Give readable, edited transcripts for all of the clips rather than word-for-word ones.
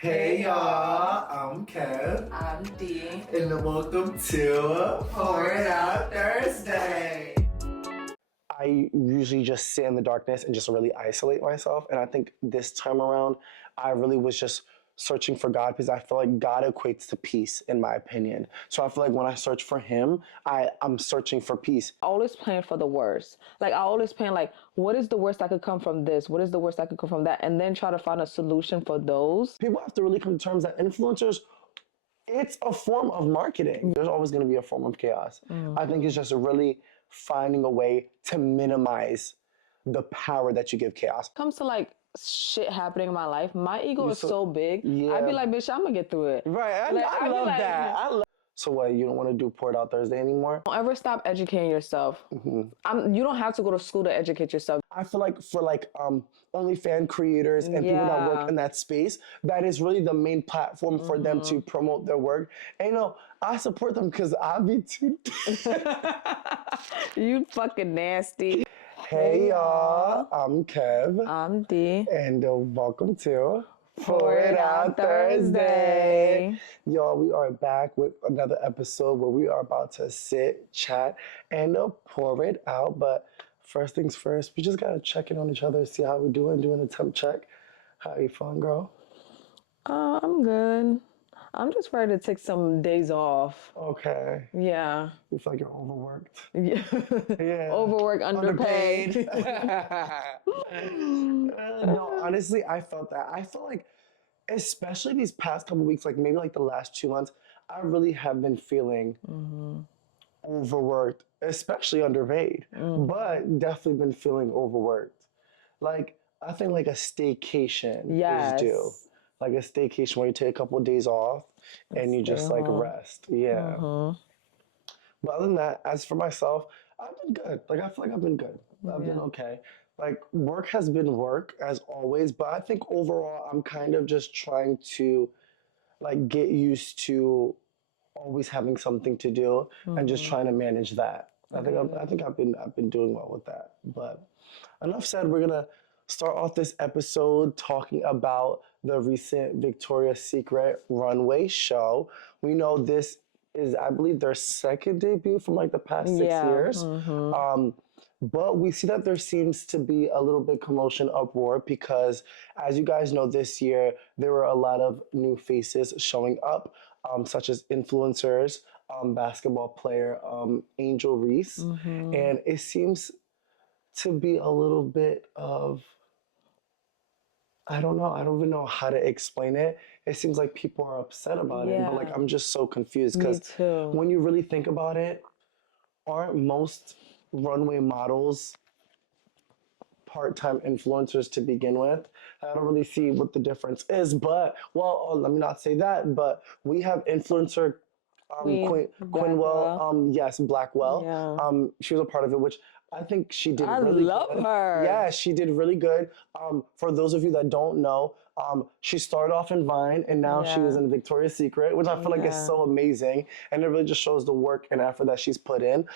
Hey y'all, I'm Kev, I'm Dee. and welcome to Pour It Out Thursday. I usually just sit in the darkness and just really isolate myself, and I think this time around, I really was just searching for God because I feel like God equates to peace, in my opinion. So I feel like when I search for Him, I'm searching for peace. I always plan for the worst. Like I always plan like, what is the worst that could come from this? What is the worst that could come from that? And then try to find a solution for those. People have to really come to terms that influencers, it's a form of marketing. There's always going to be a form of chaos. I think it's just really finding a way to minimize the power that you give chaos. Comes to like shit happening in my life, my ego is so- so big. yeah. I'd be like, bitch, I'm gonna get through it. Right, I I'd be love like, that. So what, you don't want to do Pour It Out Thursday anymore? Don't ever stop educating yourself. You don't have to go to school to educate yourself. I feel like for OnlyFans creators and people that work Yeah. in that space, that is really the main platform for them to promote their work. And I support them because I be too. You fucking nasty. Hey y'all, I'm Kev. I'm Dee. And welcome to Pour It Out Thursday. Y'all, we are back with another episode where we are about to sit, chat, and pour it out. But first things first, we just gotta check in on each other, see how we're doing a temp check. How you feeling, girl? I'm good. I'm just ready to take some days off. Okay. Yeah. You feel like you're overworked. Yeah. Yeah. Overworked, underpaid. No, honestly, I felt that. I feel like, especially these past couple weeks, like maybe like the last 2 months, I really have been feeling overworked, especially underpaid, but definitely been feeling overworked. Like, I think like a staycation Yes. is due. Like a staycation where you take a couple of days off and you just like rest. Yeah. But other than that, as for myself, I've been good. Like I feel like I've been good. I've been okay. Like work has been work as always, but I think overall I'm kind of just trying to like get used to always having something to do and just trying to manage that. I think I've been doing well with that. But enough said, we're gonna start off this episode talking about the recent Victoria's Secret runway show. We know this is, I believe, their second debut from like the past 6 years. But we see that there seems to be a little bit commotion, uproar, because as you guys know, this year there were a lot of new faces showing up, such as influencers, basketball player Angel Reese, and it seems to be a little bit of, I don't know. I don't even know how to explain it. It seems like people are upset about it, but like I'm just so confused Me because too. when you really think about it, aren't most runway models part-time influencers to begin with? I don't really see what the difference is, but let me not say that, but we have influencer Quinwell, yes, Blackwell. Yeah. She was a part of it, which I think she did I really love good. her. Yeah, she did really good. For those of you that don't know, she started off in Vine and now she was in Victoria's Secret, which I feel like is so amazing. And it really just shows the work and effort that she's put in.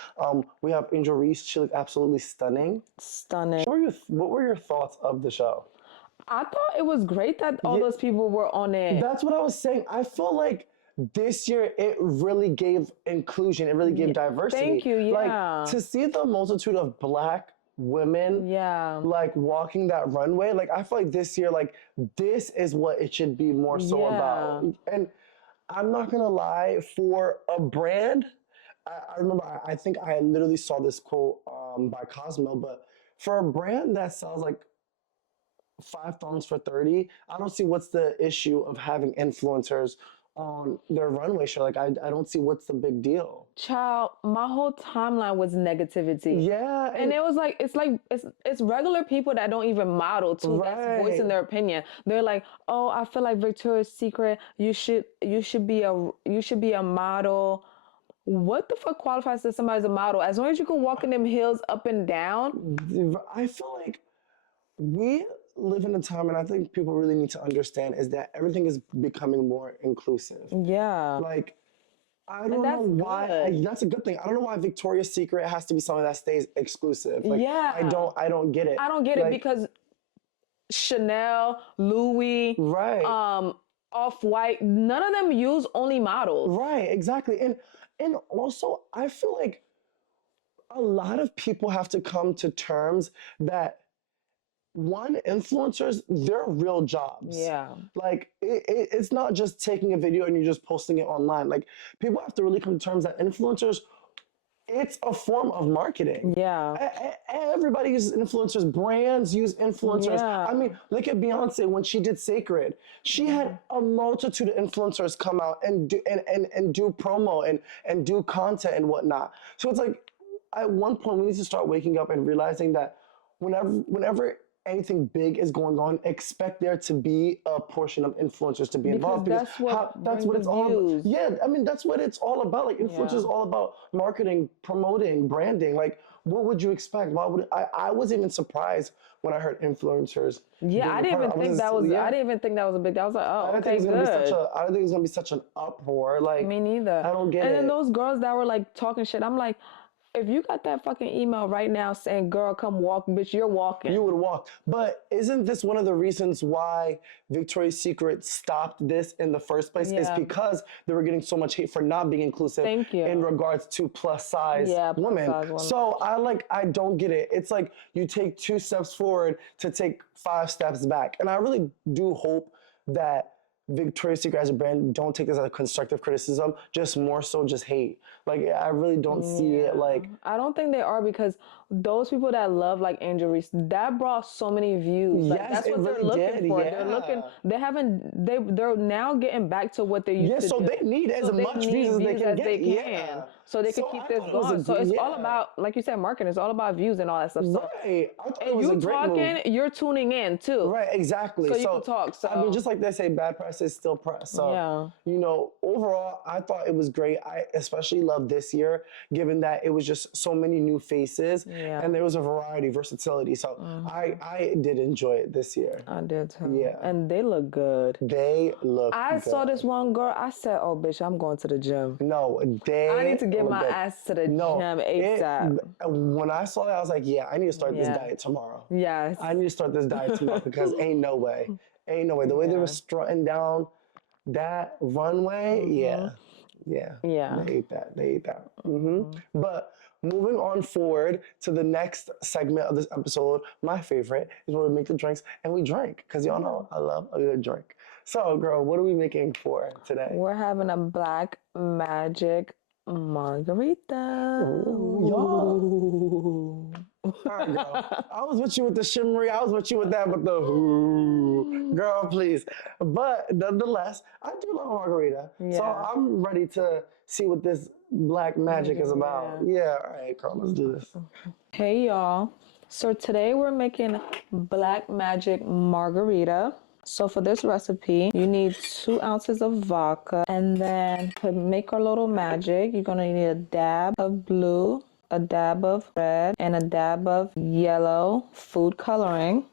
We have Angel Reese. She looked absolutely stunning. Stunning. What were your thoughts of the show? I thought it was great that all those people were on it. That's what I was saying. I feel like this year it really gave inclusion. It really gave diversity. Thank you, yeah. Like to see the multitude of Black women like walking that runway, like I feel like this year, like this is what it should be more so about. And I'm not gonna lie, for a brand, I remember I think I literally saw this quote by Cosmo, but for a brand that sells like 5 thongs for 30, I don't see what's the issue of having influencers on their runway show. Like I don't see what's the big deal. Child, my whole timeline was negativity. Yeah. And it was like it's regular people that don't even model too, that's voicing their opinion. They're like, oh, I feel like Victoria's Secret, you should be a model. What the fuck qualifies as somebody's a model? As long as you can walk in them hills up and down. I feel like we live in a time, and I think people really need to understand, is that everything is becoming more inclusive. Yeah. Like, I don't know why. That's a good thing. I don't know why Victoria's Secret has to be something that stays exclusive. Like, I don't get it. I don't get it because Chanel, Louis, Off-White. None of them use only models. Right, exactly. And also I feel like a lot of people have to come to terms that one, influencers, they're real jobs. Yeah. Like it's not just taking a video and you're just posting it online. Like people have to really come to terms that influencers, it's a form of marketing. Yeah. Everybody uses influencers. Brands use influencers. Yeah. I mean, look at Beyonce when she did Sacred. She had a multitude of influencers come out and do promo and do content and whatnot. So it's like at one point we need to start waking up and realizing that whenever anything big is going on, expect there to be a portion of influencers to be involved. Because that's what it's all views. about. Yeah, I mean, that's what it's all about. Like, influencers is all about marketing, promoting, branding. Like, what would you expect? Why would I was even surprised when I heard influencers. Yeah, I didn't even think that was a big deal. I was like, oh, okay, good. I don't think it's gonna be such an uproar. Like, me neither. I don't get it. And then those girls that were like talking shit, I'm like, if you got that fucking email right now saying, girl, come walk, bitch, you're walking. You would walk. But isn't this one of the reasons why Victoria's Secret stopped this in the first place? Is because they were getting so much hate for not being inclusive in regards to plus size women. So I don't get it. It's like you take 2 steps forward to take 5 steps back. And I really do hope that Victoria's Secret as a brand don't take this as a constructive criticism, just more so just hate. Like, I really don't see it like... I don't think they are, because those people that love like Angel Reese, that brought so many views. Like, that's what they're looking for. They're now getting back to what they used to do. So they need as much views as they can get. So they can keep this going. So it's all about, like you said, marketing. It's all about views and all that stuff. Right. And you talking, you're tuning in too. Right, exactly. So you can talk. So I mean, just like they say, bad press is still press. So, you know, overall, I thought it was great. I especially loved this year, given that it was just so many new faces and there was a variety, versatility. So I did enjoy it this year. I did too. Yeah. And they look good. They look good. I saw this one girl. I said, oh, bitch, I'm going to the gym. No, I need to get my ass to the gym ASAP. When I saw that, I was like, yeah, I need to start this diet tomorrow. Yes. I need to start this diet tomorrow because ain't no way. Ain't no way. The way they were strutting down that runway, yeah. They ate that. But moving on forward to the next segment of this episode, my favorite is where we make the drinks and we drink, because y'all know I love a good drink. So, girl, what are we making for today? We're having a Black Magic margarita. Ooh, all right, girl. I was with you with the shimmery. I was with you with that, but the girl, please. But nonetheless, I do love margarita. So I'm ready to see what this Black Magic is about. Yeah, all right, girl, let's do this. Hey, y'all. So today we're making Black Magic margarita. So for this recipe, you need 2 ounces of vodka, and then to make our little magic, you're gonna need a dab of blue, a dab of red, and a dab of yellow food coloring.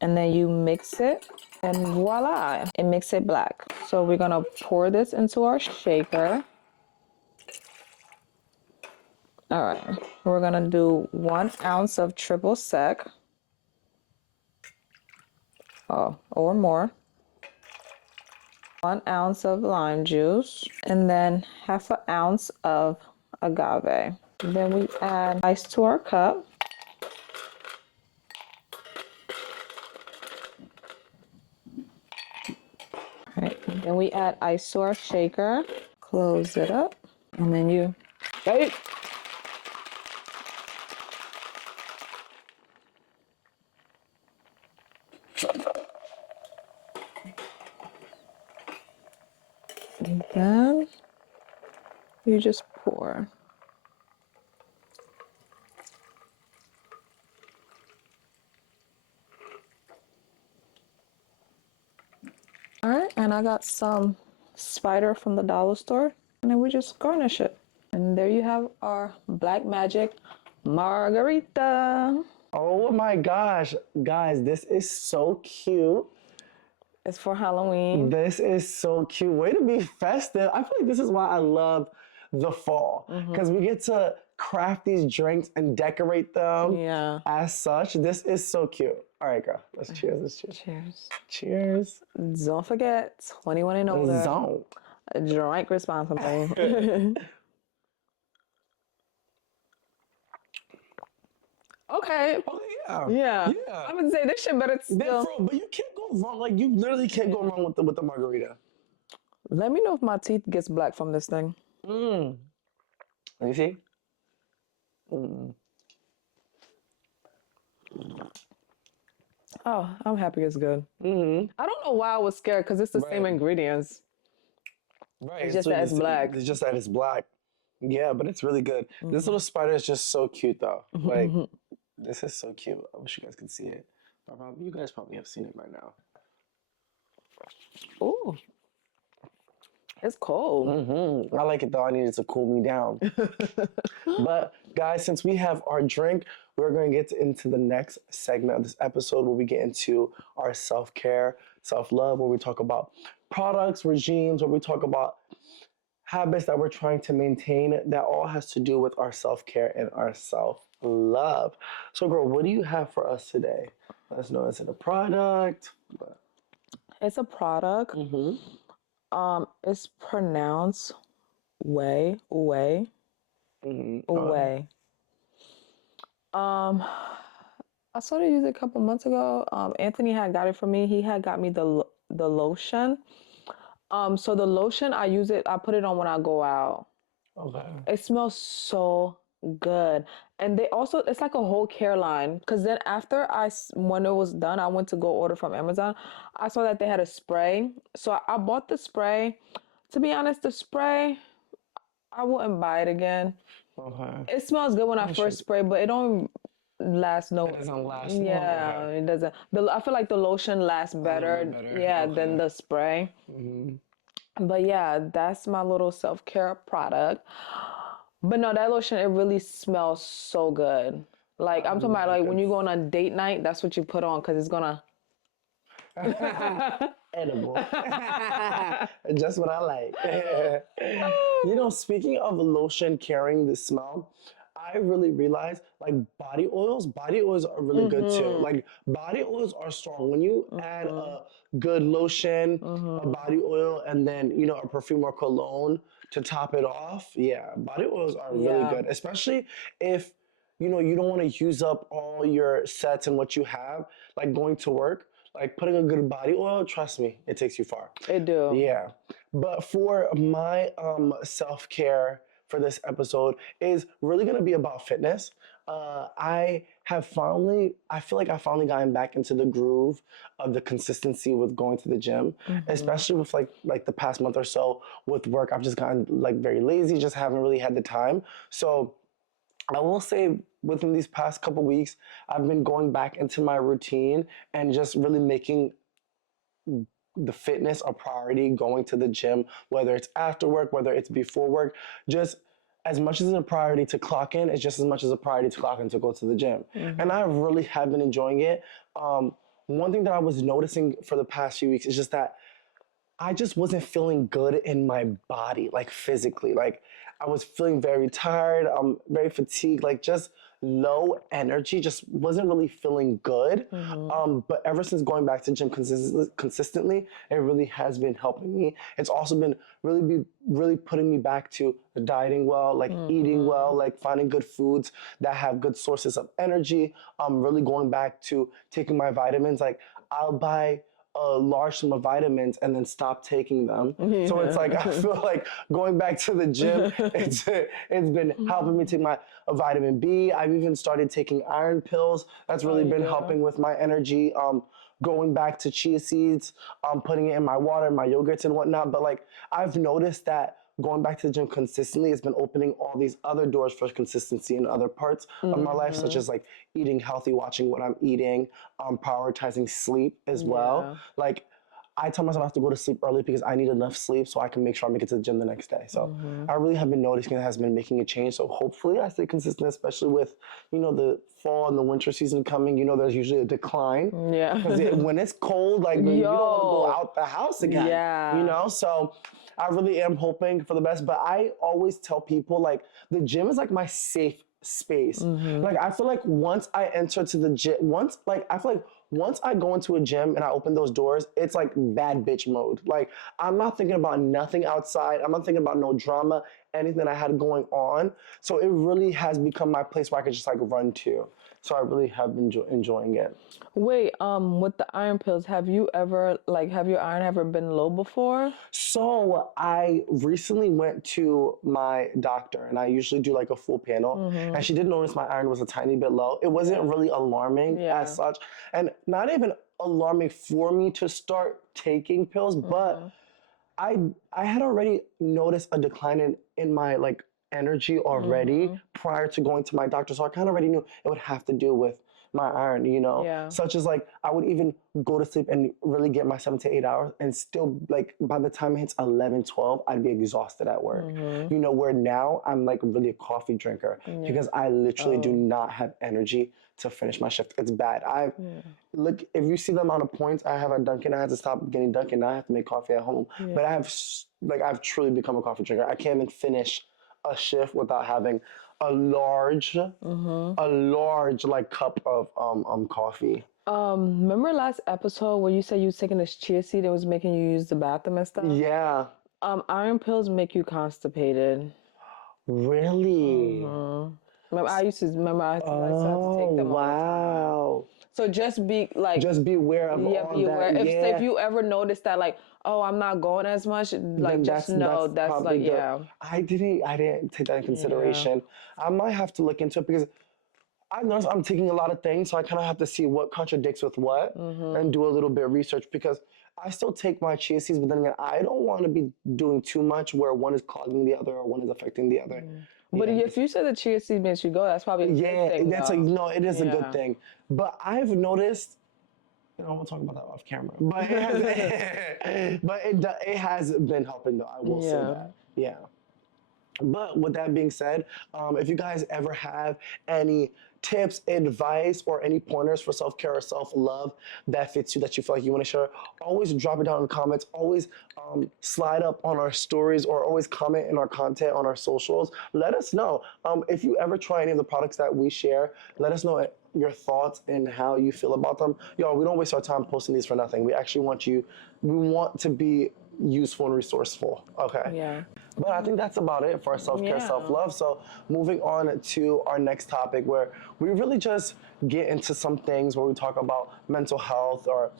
And then you mix it, and voila, it makes it black. So we're gonna pour this into our shaker. All right, we're gonna do 1 ounce of triple sec. Or more. 1 ounce of lime juice, and then 1/2 ounce of agave. Then we add ice to our cup. All right, then we add ice to our shaker. Close it up, and then you bake. And then you just pour. All right, and I got some spider from the dollar store, and then we just garnish it. And there you have our Black Magic margarita. Oh my gosh, guys, this is so cute. It's for Halloween. This is so cute. Way to be festive. I feel like this is why I love the fall, because we get to craft these drinks and decorate them as such. This is so cute. All right, girl. Let's cheers. Let's cheers. Cheers. Cheers. Don't forget, 21 and older. Zone. Drink responsibly. Okay. Oh yeah. Yeah. Yeah. I would say this shit better still. But you can't go wrong. Like you literally can't go wrong with the margarita. Let me know if my teeth gets black from this thing. Let me see. Oh, I'm happy it's good. I don't know why I was scared because it's the same ingredients. Right. It's just that it's black. It's just that it's black. Yeah, but it's really good. This little spider is just so cute though. Like this is so cute. I wish you guys could see it. You guys probably have seen it by now. Ooh. It's cold. I like it though. I need it to cool me down. But guys, since we have our drink, we're going to get into the next segment of this episode where we get into our self-care, self-love, where we talk about products, regimes, where we talk about habits that we're trying to maintain that all has to do with our self-care and our self-love. So girl, what do you have for us today? Let us know. Is it a product? It's a product. It's pronounced way. I started using it a couple months ago. Anthony had got it for me. He had got me the lotion. So the lotion, I use it, I put it on when I go out. Okay. It smells so good. And they also, it's like a whole care line. Because then after when it was done, I went to go order from Amazon. I saw that they had a spray. So I bought the spray. To be honest, the spray, I wouldn't buy it again. Okay. It smells good when I first spray, but it don't last It doesn't last long. Yeah, Okay. it doesn't. I feel like the lotion lasts better. Yeah, than the spray. But yeah, that's my little self-care product. But no, that lotion, it really smells so good. Like, I'm talking about, like, when you go on a date night, that's what you put on, because it's gonna... Edible. Just what I like. You know, speaking of lotion carrying the smell, I really realized like body oils are really good too. Like body oils are strong. When you add a good lotion, a body oil, and then, you know, a perfume or cologne to top it off, yeah, body oils are really good. Especially if, you know, you don't want to use up all your sets and what you have, like going to work. Like putting a good body oil, trust me, it takes you far. It do. Yeah. But for my self-care for this episode is really gonna be about fitness. I feel like I finally gotten back into the groove of the consistency with going to the gym, especially with like the past month or so with work. I've just gotten like very lazy, just haven't really had the time. So I will say within these past couple weeks, I've been going back into my routine and just really making the fitness a priority, going to the gym, whether it's after work, whether it's before work, just as much as it's a priority to clock in, it's just as much as a priority to clock in to go to the gym. And I really have been enjoying it. One thing that I was noticing for the past few weeks is just that I just wasn't feeling good in my body, like physically. Like I was feeling very tired, very fatigued, like just low energy, just wasn't really feeling good. But ever since going back to gym consistently, it really has been helping me. It's also been really putting me back to dieting well, like eating well, like finding good foods that have good sources of energy. Really going back to taking my vitamins. Like I'll buy a large sum of vitamins and then stop taking them. So it's like, I feel like going back to the gym, it's been helping me take my vitamin B. I've even started taking iron pills. That's really been helping with my energy. Going back to chia seeds, putting it in my water, my yogurts and whatnot. But like, I've noticed that going back to the gym consistently has been opening all these other doors for consistency in other parts of my life, such as like eating healthy, watching what I'm eating, prioritizing sleep as well. Like I tell myself I have to go to sleep early because I need enough sleep so I can make sure I make it to the gym the next day. So I really have been noticing it has been making a change. So hopefully I stay consistent, especially with, you know, the fall and the winter season coming. You know, there's usually a decline. Yeah. Because when it's cold, like you don't want to go out the house again. Yeah. You know, so I really am hoping for the best. But I always tell people like the gym is like my safe space. Like I feel like once I enter to the gym, I feel like once I go into a gym and I open those doors, it's like bad bitch mode. Like, I'm not thinking about nothing outside. I'm not thinking about no drama, anything that I had going on. So it really has become my place where I could just like run to. So I really have been enjoying it. Wait, with the iron pills, have you ever have your iron ever been low before? So I recently went to my doctor, and I usually do like a full panel, and she did notice my iron was a tiny bit low. It wasn't really alarming as such, and not even alarming for me to start taking pills, but I I had already noticed a decline in my like energy already prior to going to my doctor. So I kind of already knew it would have to do with my iron, you know, Yeah. such as like I would even go to sleep and really get my 7 to 8 hours and still like by the time it hits 11, 12, I'd be exhausted at work. You know, where now I'm like really a coffee drinker because I literally do not have energy to finish my shift. It's bad. Look, if you see the amount of points I have at Dunkin', I had to stop getting Dunkin'. Now I have to make coffee at home. But I've truly become a coffee drinker. I can't even finish a shift without having a large like cup of coffee. Remember last episode where you said you was taking this chia seed that was making you use the bathroom and stuff? Yeah. Iron pills make you constipated. Really? Remember, I used to used to have to take them all the time. Wow. So just be Just be aware of all be aware. that. If you ever notice that like, oh, I'm not going as much, like Then just know that's probably like I didn't take that in consideration. I might have to look into it because I've noticed I'm taking a lot of things, so I kind of have to see what contradicts with what and do a little bit of research because I still take my chia seeds, but then again, I don't want to be doing too much where one is clogging the other or one is affecting the other. But if you said the chia seed makes you go, that's probably a good thing. That's like no, it is a good thing. But I've noticed, you know, we'll talk about that off camera. But it has been helping though. I will say that. Yeah. But with that being said, if you guys ever have any tips, advice, or any pointers for self-care or self-love that fits you, that you feel like you want to share, always drop it down in the comments. Always slide up on our stories or always comment in our content on our socials. Let us know. If you ever try any of the products that we share, let us know your thoughts and how you feel about them. Y'all, we don't waste our time posting these for nothing. We actually want to be useful and resourceful. Okay. Yeah. But I think that's about it for our self-care, self-love. So moving on to our next topic where we really just get into some things where we talk about mental health or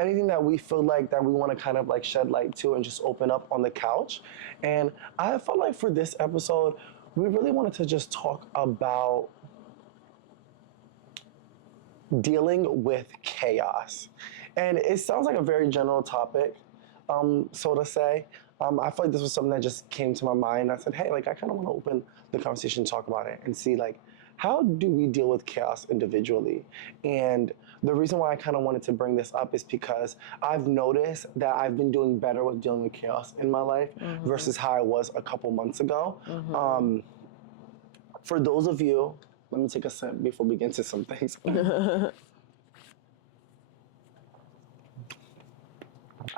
anything that we feel like that we want to kind of like shed light to and just open up on the couch. And I felt like for this episode, we really wanted to just talk about dealing with chaos. And it sounds like a very general topic, so to say. I feel like this was something that just came to my mind. I said, hey, like, I kind of want to open the conversation and talk about it and see, like, how do we deal with chaos individually? And the reason why I kind of wanted to bring this up is because I've noticed that I've been doing better with dealing with chaos in my life versus how I was a couple months ago. For those of you, let me take a sip before we get into some things. I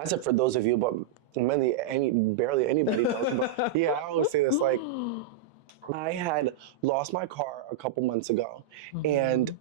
said for those of you, but barely anybody knows. But yeah, I always say this, like, I had lost my car a couple months ago, and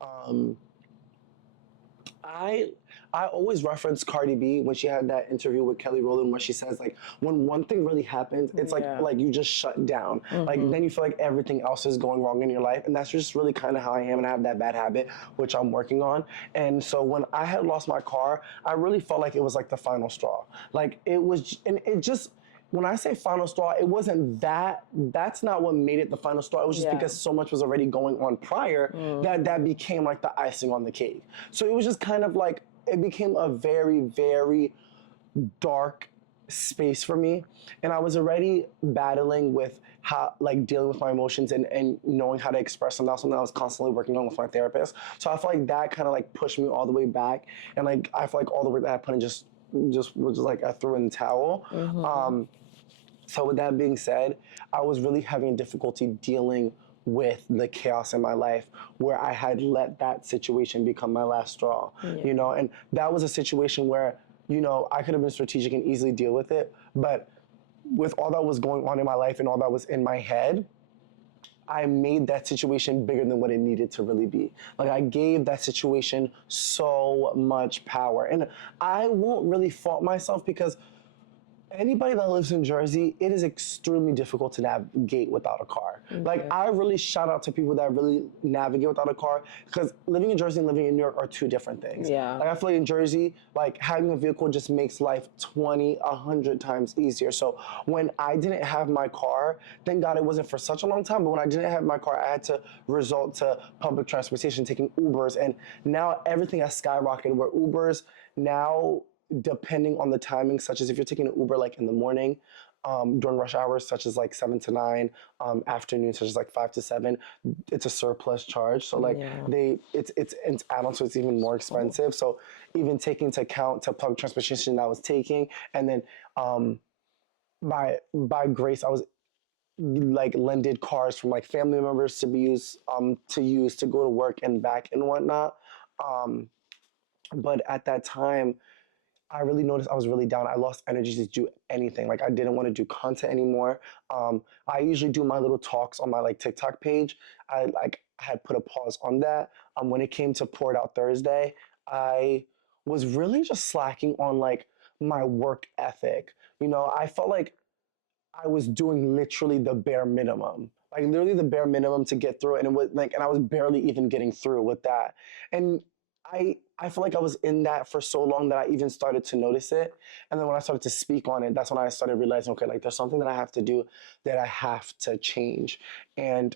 I always reference Cardi B when she had that interview with Kelly Rowland where she says, like, when one thing really happens, it's like you just shut down. Like, then you feel like everything else is going wrong in your life. And that's just really kind of how I am, and I have that bad habit, which I'm working on. And so when I had lost my car, I really felt like it was like the final straw. Like, it was, and it just, when I say final straw, it wasn't that's not what made it the final straw. It was just because so much was already going on prior that became like the icing on the cake. So it was just kind of like, it became a very, very dark space for me. And I was already battling with how, like, dealing with my emotions and knowing how to express them. That's something I was constantly working on with my therapist. So I feel like that kind of like pushed me all the way back. And like, I feel like all the work that I put in just was like I threw in the towel. So with that being said, I was really having difficulty dealing with the chaos in my life where I had let that situation become my last straw, you know, and that was a situation where, you know, I could have been strategic and easily deal with it, but with all that was going on in my life and all that was in my head, I made that situation bigger than what it needed to really be. Like I gave that situation so much power. And I won't really fault myself because anybody that lives in Jersey, it is extremely difficult to navigate without a car. Like I really shout out to people that really navigate without a car because living in Jersey and living in New York are two different things. Yeah. Like I feel like in Jersey, like having a vehicle just makes life 20, 100 times easier. So when I didn't have my car, thank God it wasn't for such a long time, but when I didn't have my car, I had to resort to public transportation, taking Ubers. And now everything has skyrocketed where Ubers now, depending on the timing, such as if you're taking an Uber like in the morning, during rush hours, such as like 7 to 9, afternoon, such as like 5 to 7, it's a surplus charge. So like it's add-on, so it's even more expensive. So even taking into account to public transportation that I was taking, and then by grace, I was like lended cars from like family members to be used to use to go to work and back and whatnot. But at that time, I really noticed I was really down. I lost energy to do anything. Like I didn't want to do content anymore. I usually do my little talks on my like TikTok page. I had put a pause on that. When it came to Pour It Out Thursday, I was really just slacking on like my work ethic. You know, I felt like I was doing literally the bare minimum. Like literally the bare minimum to get through, and it was like, and I was barely even getting through with that. And I feel like I was in that for so long that I even started to notice it. And then when I started to speak on it, that's when I started realizing, okay, like there's something that I have to do, that I have to change. And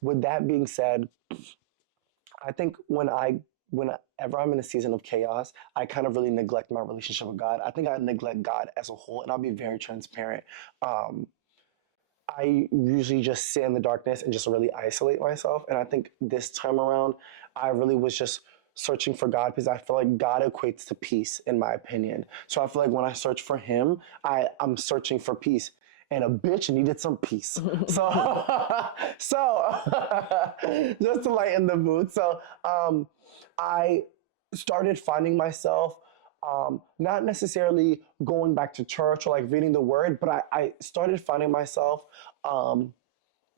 with that being said, I think whenever I'm in a season of chaos, I kind of really neglect my relationship with God. I think I neglect God as a whole, and I'll be very transparent. Um, I usually just sit in the darkness and just really isolate myself. And I think this time around, I really was just searching for God because I feel like God equates to peace, in my opinion. So I feel like when I search for Him, I'm searching for peace. And a bitch needed some peace. So just to lighten the mood. So I started finding myself not necessarily going back to church or like reading the word, but I started finding myself um,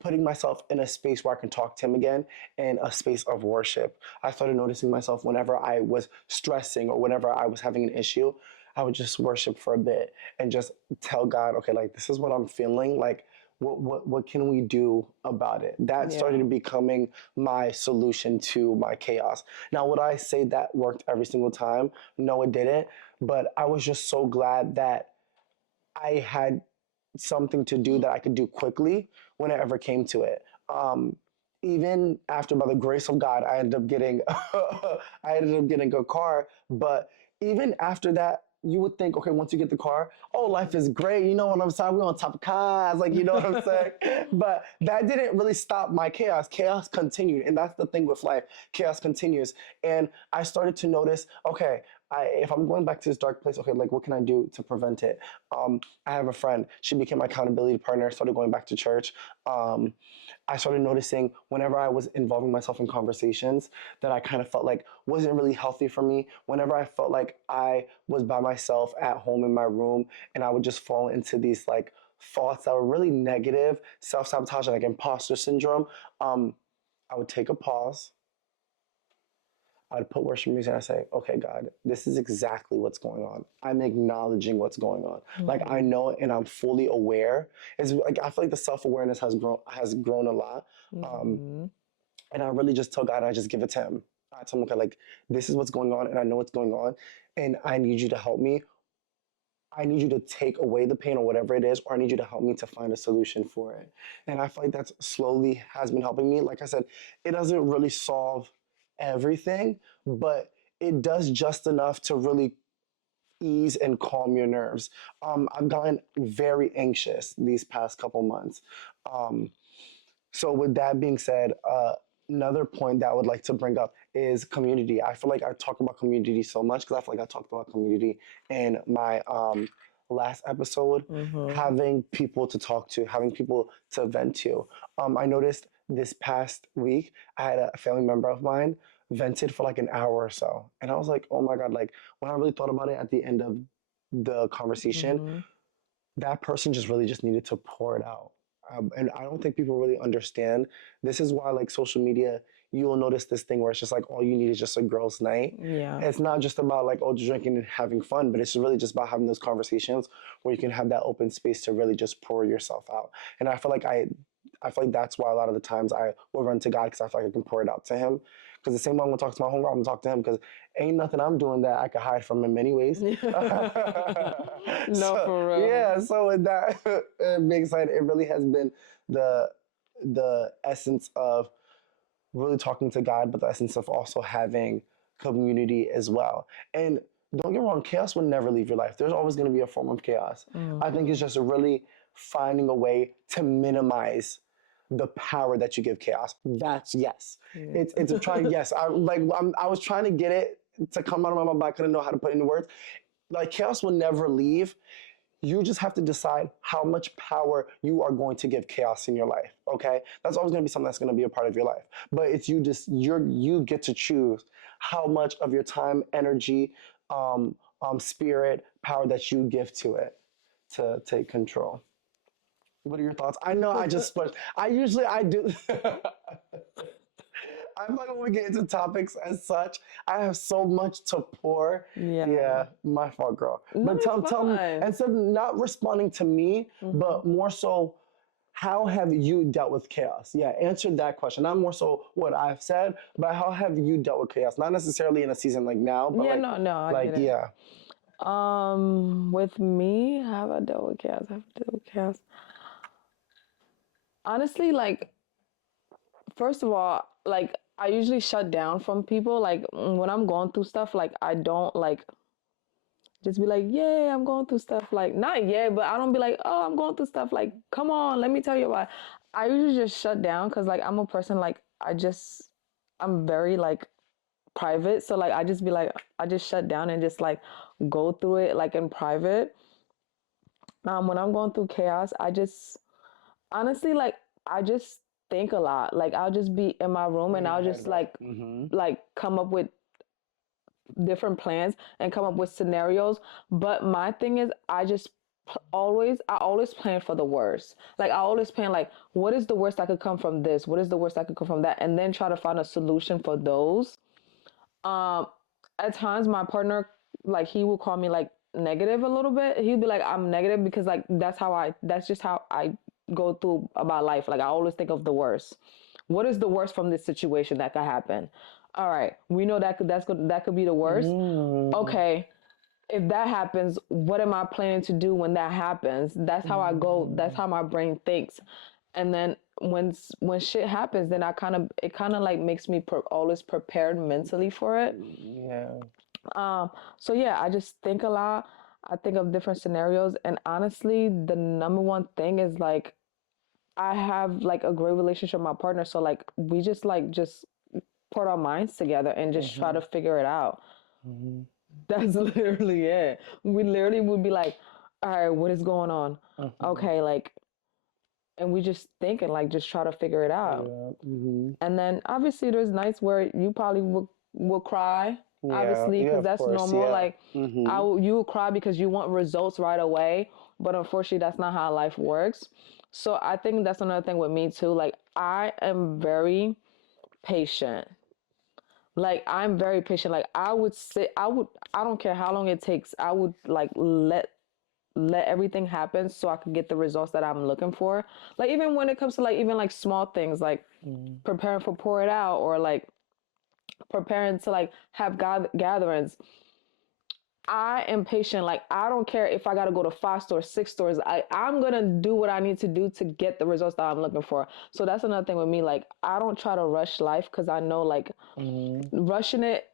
putting myself in a space where I can talk to him again, in a space of worship. I started noticing myself whenever I was stressing or whenever I was having an issue, I would just worship for a bit and just tell God, okay, like this is what I'm feeling. Like, what can we do about it? That started becoming my solution to my chaos. Now, would I say that worked every single time? No, it didn't. But I was just so glad that I had something to do that I could do quickly when it ever came to it. Even after, by the grace of God, I ended up getting I ended up getting a car. But even after that, you would think, okay, once you get the car, oh, life is great. You know what I'm saying? We're on top of cars, like you know what I'm saying. But that didn't really stop my chaos. Chaos continued, and that's the thing with life. Chaos continues, and I started to notice, okay, if I'm going back to this dark place, okay, like what can I do to prevent it? I have a friend. She became my accountability partner. Started going back to church. I started noticing whenever I was involving myself in conversations that I kind of felt like wasn't really healthy for me. Whenever I felt like I was by myself at home in my room, and I would just fall into these like thoughts that were really negative, self-sabotage, like imposter syndrome. I would take a pause. I'd put worship music and I say, okay, God, this is exactly what's going on. I'm acknowledging what's going on. Like I know it and I'm fully aware. It's like I feel like the self-awareness has grown a lot. And I really just tell God, and I just give it to him. I tell him, okay, like this is what's going on and I know what's going on. And I need you to help me. I need you to take away the pain or whatever it is, or I need you to help me to find a solution for it. And I feel like that's slowly has been helping me. Like I said, it doesn't really solve everything, but it does just enough to really ease and calm your nerves. I've gotten very anxious these past couple months. Um, so with that being said, another point that I would like to bring up is community. I feel like I talk about community so much because I feel like I talked about community in my last episode. Having people to talk to, having people to vent to. I noticed this past week, I had a family member of mine vented for like an hour or so. And I was like, oh my God, like when I really thought about it at the end of the conversation, that person just really just needed to pour it out. And I don't think people really understand. This is why, like, social media, you will notice this thing where it's just like all you need is just a girl's night. Yeah. It's not just about like oh drinking and having fun, but it's really just about having those conversations where you can have that open space to really just pour yourself out. And I feel like that's why a lot of the times I will run to God because I feel like I can pour it out to Him. Because the same way I'm gonna talk to my homegirl, I'm gonna talk to him because ain't nothing I'm doing that I could hide from in many ways. No, So for real. yeah, so with that being said, it really has been the essence of really talking to God, but the essence of also having community as well. And don't get me wrong, chaos will never leave your life. There's always going to be a form of chaos. I think it's just really finding a way to minimize the power that you give chaos. That's yes. It's a trying. Yes, I was trying to get it to come out of my mouth, but I couldn't know how to put it into words. Like chaos will never leave. You just have to decide how much power you are going to give chaos in your life. Okay, that's always going to be something that's going to be a part of your life. But it's you get to choose how much of your time, energy, spirit, power that you give to it to take control. What are your thoughts? I know I just spoke. I do. I feel like when we get into topics as such, I have so much to pour. Yeah. Yeah, my fault, girl. No, But tell me, instead of not responding to me, but more so, how have you dealt with chaos? Yeah, answer that question. Not more so what I've said, but how have you dealt with chaos? Not necessarily in a season like now, but Yeah, no, I get it. yeah. With me, how have I dealt with chaos? Have I dealt with chaos? Honestly, like, first of all, like, I usually shut down from people. Like, when I'm going through stuff, like, I don't, like, just be like, yeah, I'm going through stuff. Like, not yeah, but I don't be like, oh, I'm going through stuff. Like, come on, let me tell you why. I usually just shut down because, like, I'm a person, like, I'm very, like, private. So, like, I just be like, I just shut down and just, like, go through it, like, in private. When I'm going through chaos, I just, honestly, like, I just think a lot. Like, I'll just be in my room and I'll just, like, come up with different plans and come up with scenarios. But my thing is, I always plan for the worst. Like I always plan like, what is the worst that could come from this? What is the worst that could come from that? And then try to find a solution for those. Um, at times my partner, like he will call me like negative a little bit. He'd be like, I'm negative because like that's just how I go through about life. Like I always think of the worst. What is the worst from this situation that could happen? All right, we know that could be the worst. Okay, if that happens, what am I planning to do when that happens? That's how I go. That's how my brain thinks. And then when shit happens, then it kind of like makes me always prepared mentally for it. Yeah. So yeah, I just think a lot. I think of different scenarios, and honestly, the number one thing is like I have like a great relationship with my partner. So like we just put our minds together and just try to figure it out. That's literally it. We literally would be like, all right, what is going on? Okay, like, and we just think and like just try to figure it out. And then obviously there's nights where you probably will cry, obviously, because that's normal. Like, you will cry because you want results right away, but unfortunately that's not how life works. So I think that's another thing with me too. Like I am very patient. Like I'm very patient. Like I don't care how long it takes. I would like let everything happen so I can get the results that I'm looking for. Like even when it comes to like even like small things like preparing for pour it out or like preparing to like have gatherings. I am patient. Like I don't care if I gotta go to 5 stores, 6 stores. I'm gonna do what I need to do to get the results that I'm looking for. So that's another thing with me. Like I don't try to rush life because I know like rushing it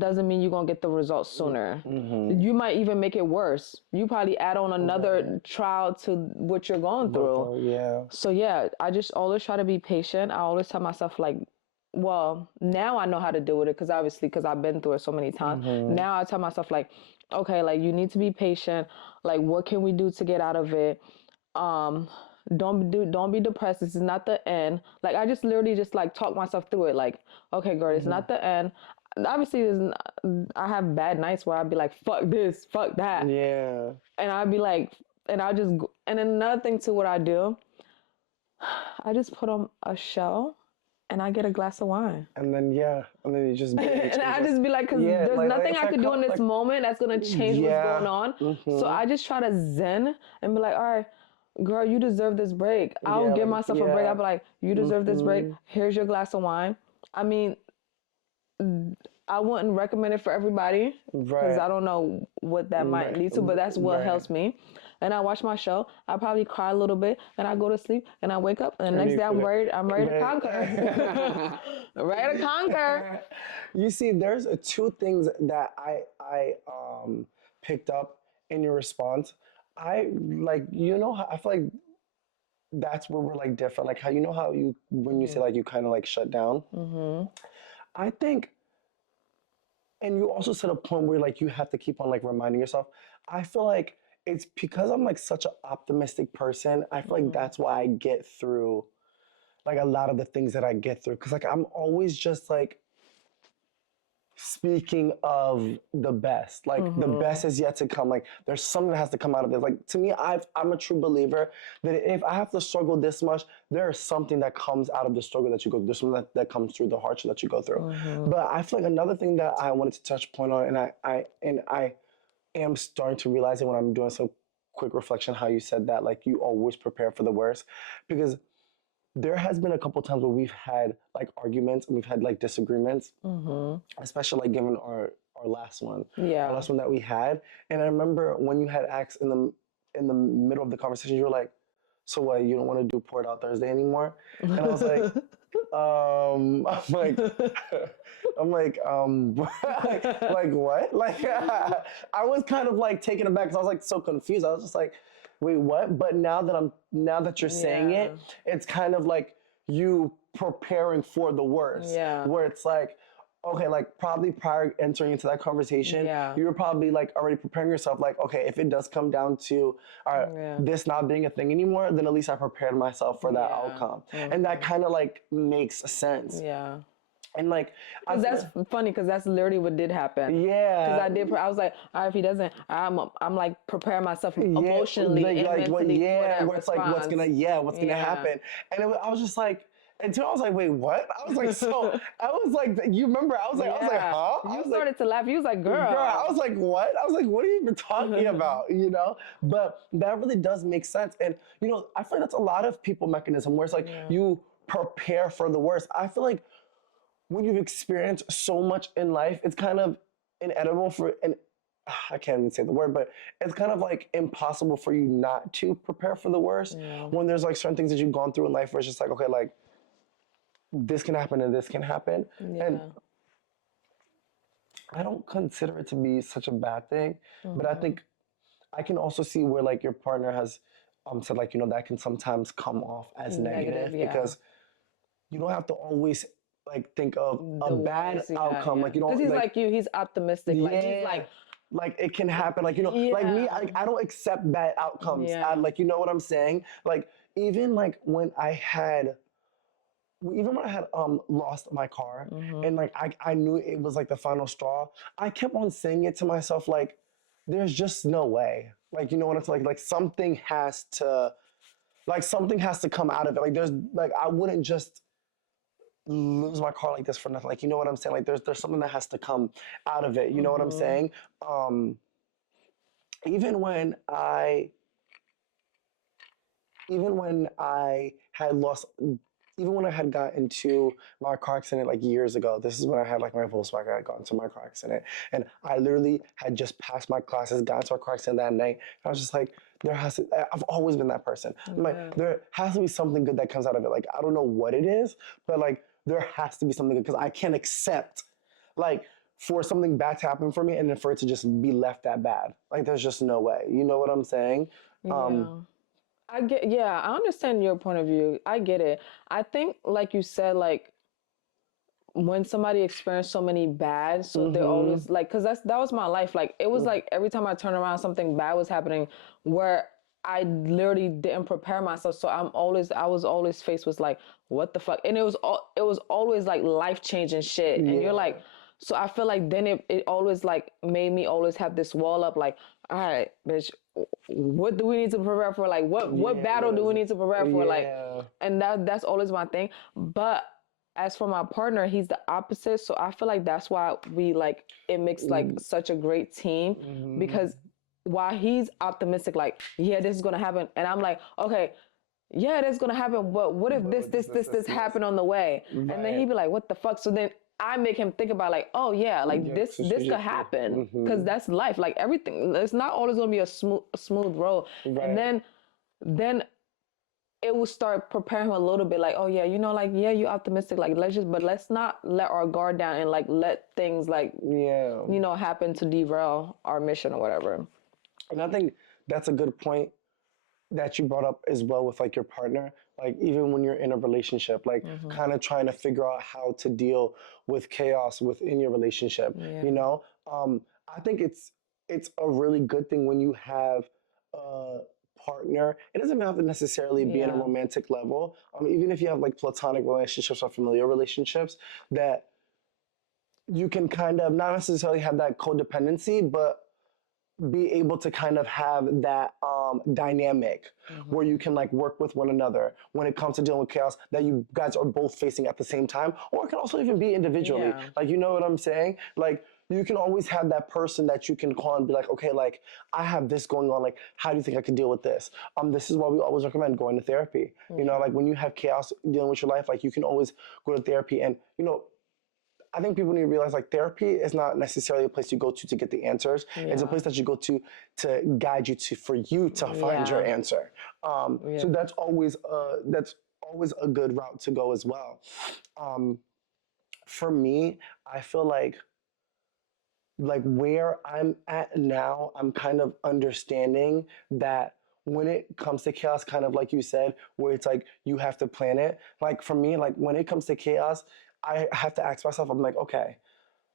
doesn't mean you're gonna get the results sooner. You might even make it worse. You probably add on another trial to what you're going through. Yeah. So yeah, I just always try to be patient. I always tell myself like, well, now I know how to deal with it because obviously because I've been through it so many times. Now I tell myself like, okay, like you need to be patient. Like what can we do to get out of it? Don't be depressed. This is not the end. Like I just literally just like talk myself through it. Like, okay, girl, it's not the end. Obviously, I have bad nights where I'd be like, fuck this, fuck that. Yeah. And I'd be like, and I'll just, and then another thing too, what I do, I just put on a show and I get a glass of wine. And then you just And I just be like, because there's nothing I could do in this moment that's gonna change what's going on. So I just try to zen and be like, all right, girl, you deserve this break. I'll give myself a break. I'll be like, you deserve this break. Here's your glass of wine. I mean, I wouldn't recommend it for everybody because I don't know what that might lead to, but that's what helps me. And I watch my show. I probably cry a little bit, and I go to sleep, and I wake up, and the next day I'm ready to conquer. Ready to conquer. You see, there's two things that I picked up in your response. I like, I feel like that's where we're like different. Like how how you when you say like you kind of like shut down. I think, and you also said a point where like you have to keep on like reminding yourself. I feel like it's because I'm like such an optimistic person. I feel like that's why I get through like a lot of the things that I get through. Cause like I'm always just like speaking of the best, like the best is yet to come. Like there's something that has to come out of this. Like to me, I'm a true believer that if I have to struggle this much, there is something that comes out of the struggle that you go through. There's something that comes through the hardship that you go through. But I feel like another thing that I wanted to touch point on, and I am starting to realize it when I'm doing some quick reflection, how you said that, like you always prepare for the worst, because there has been a couple times where we've had like arguments and we've had like disagreements, especially like given our last one, our last one that we had. And I remember when you had asked in the middle of the conversation, you were like, "So what? You don't want to do Pour It Out Thursday anymore?" And I was like, I'm like, like what? Like I was kind of like taken aback because I was like so confused. I was just like, wait, what? But now that you're saying it, it's kind of like you preparing for the worst. Yeah. Where it's like, okay, like probably prior entering into that conversation, you were probably like already preparing yourself, like, okay, if it does come down to this not being a thing anymore, then at least I prepared myself for that outcome. And that kind of like makes sense. Yeah. And like, that's funny because that's literally what did happen. Yeah. Because I was like, all right, if he doesn't, I'm like preparing myself emotionally and mentally where it's like, what's gonna happen? And I was just like, until I was like, wait, what? I was like, so I was like, you remember? I was like, huh? You started to laugh. You was like, girl. I was like, what? I was like, what are you even talking about? But that really does make sense. And I feel like that's a lot of people mechanism where it's like you prepare for the worst. I feel like when you've experienced so much in life, it's kind of inedible I can't even say the word, but it's kind of like impossible for you not to prepare for the worst when there's like certain things that you've gone through in life where it's just like, okay, like this can happen and this can happen. And I don't consider it to be such a bad thing, but I think I can also see where like your partner has said like, that can sometimes come off as negative because you don't have to always like think of a bad outcome. Like because he's like you, he's optimistic. Like he's like it can happen. Like like me, I don't accept bad outcomes. Like you know what I'm saying? Like even when I had lost my car and like I knew it was like the final straw, I kept on saying it to myself like, there's just no way. Like you know what I'm saying? Like something has to come out of it. Like there's like I wouldn't just lose my car like this for nothing. Like you know what I'm saying? Like there's something that has to come out of it. You know what I'm saying? Even when I had got into my car accident like years ago, this is when I had like my Volkswagen. I had gotten into my car accident, and I literally had just passed my classes, got into a car accident that night. I was just like, I've always been that person. I'm like, there has to be something good that comes out of it. Like I don't know what it is, but like there has to be something good because I can't accept like for something bad to happen for me and then for it to just be left that bad. Like there's just no way. You know what I'm saying? I understand your point of view. I get it. I think, like you said, like when somebody experienced so many bad, so they're always like, because that was my life. Like it was like every time I turn around, something bad was happening where I literally didn't prepare myself. So I was always faced with like, what the fuck? And it was always like life-changing shit. And you're like, so I feel like then it always like made me always have this wall up like, all right, bitch, what do we need to prepare for? Like, what battle do we need to prepare for? Like, and that's always my thing. But as for my partner, he's the opposite. So I feel like that's why we like, it makes like such a great team because while he's optimistic, like, yeah, this is going to happen. And I'm like, okay, yeah, that's going to happen. But what if this happened on the way? And then he'd be like, what the fuck? So then I make him think about like, oh yeah, like this could happen because that's life. Like everything, it's not always going to be a smooth road. And then it will start preparing him a little bit like, oh yeah, you know, like, yeah, you're optimistic. Like, let's not let our guard down and like let things like, you know, happen to derail our mission or whatever. And I think that's a good point that you brought up as well with like your partner. Like even when you're in a relationship, like kind of trying to figure out how to deal with chaos within your relationship, you know? I think it's a really good thing when you have a partner. It doesn't have to necessarily be in a romantic level. Even if you have like platonic relationships or familiar relationships, that you can kind of not necessarily have that codependency, but be able to kind of have that dynamic where you can like work with one another when it comes to dealing with chaos that you guys are both facing at the same time, or it can also even be individually. Like, you know what I'm saying? Like, you can always have that person that you can call and be like, okay, like, I have this going on. Like, how do you think I could deal with this? This is why we always recommend going to therapy. You know, like when you have chaos dealing with your life, like you can always go to therapy. And, you know, I think people need to realize like therapy is not necessarily a place you go to get the answers. It's a place that you go to guide you for you to find your answer. So that's always a good route to go as well. For me, I feel like where I'm at now, I'm kind of understanding that when it comes to chaos, kind of like you said, where it's like you have to plan it. Like for me, like when it comes to chaos, I have to ask myself, I'm like, okay,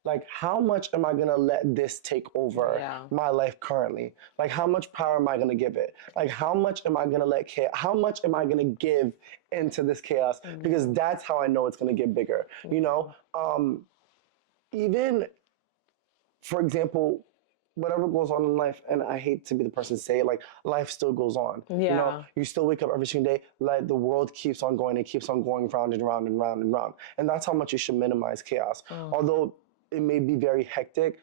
like how much am I gonna let this take over my life currently? Like how much power am I gonna give it? Like how much am I gonna how much am I gonna give into this chaos? Because that's how I know it's gonna get bigger. You know? Even, for example, whatever goes on in life, and I hate to be the person to say it, like life still goes on. You know, you still wake up every single day, like the world keeps on going, it keeps on going round and round and round and round. And that's how much you should minimize chaos. Although it may be very hectic,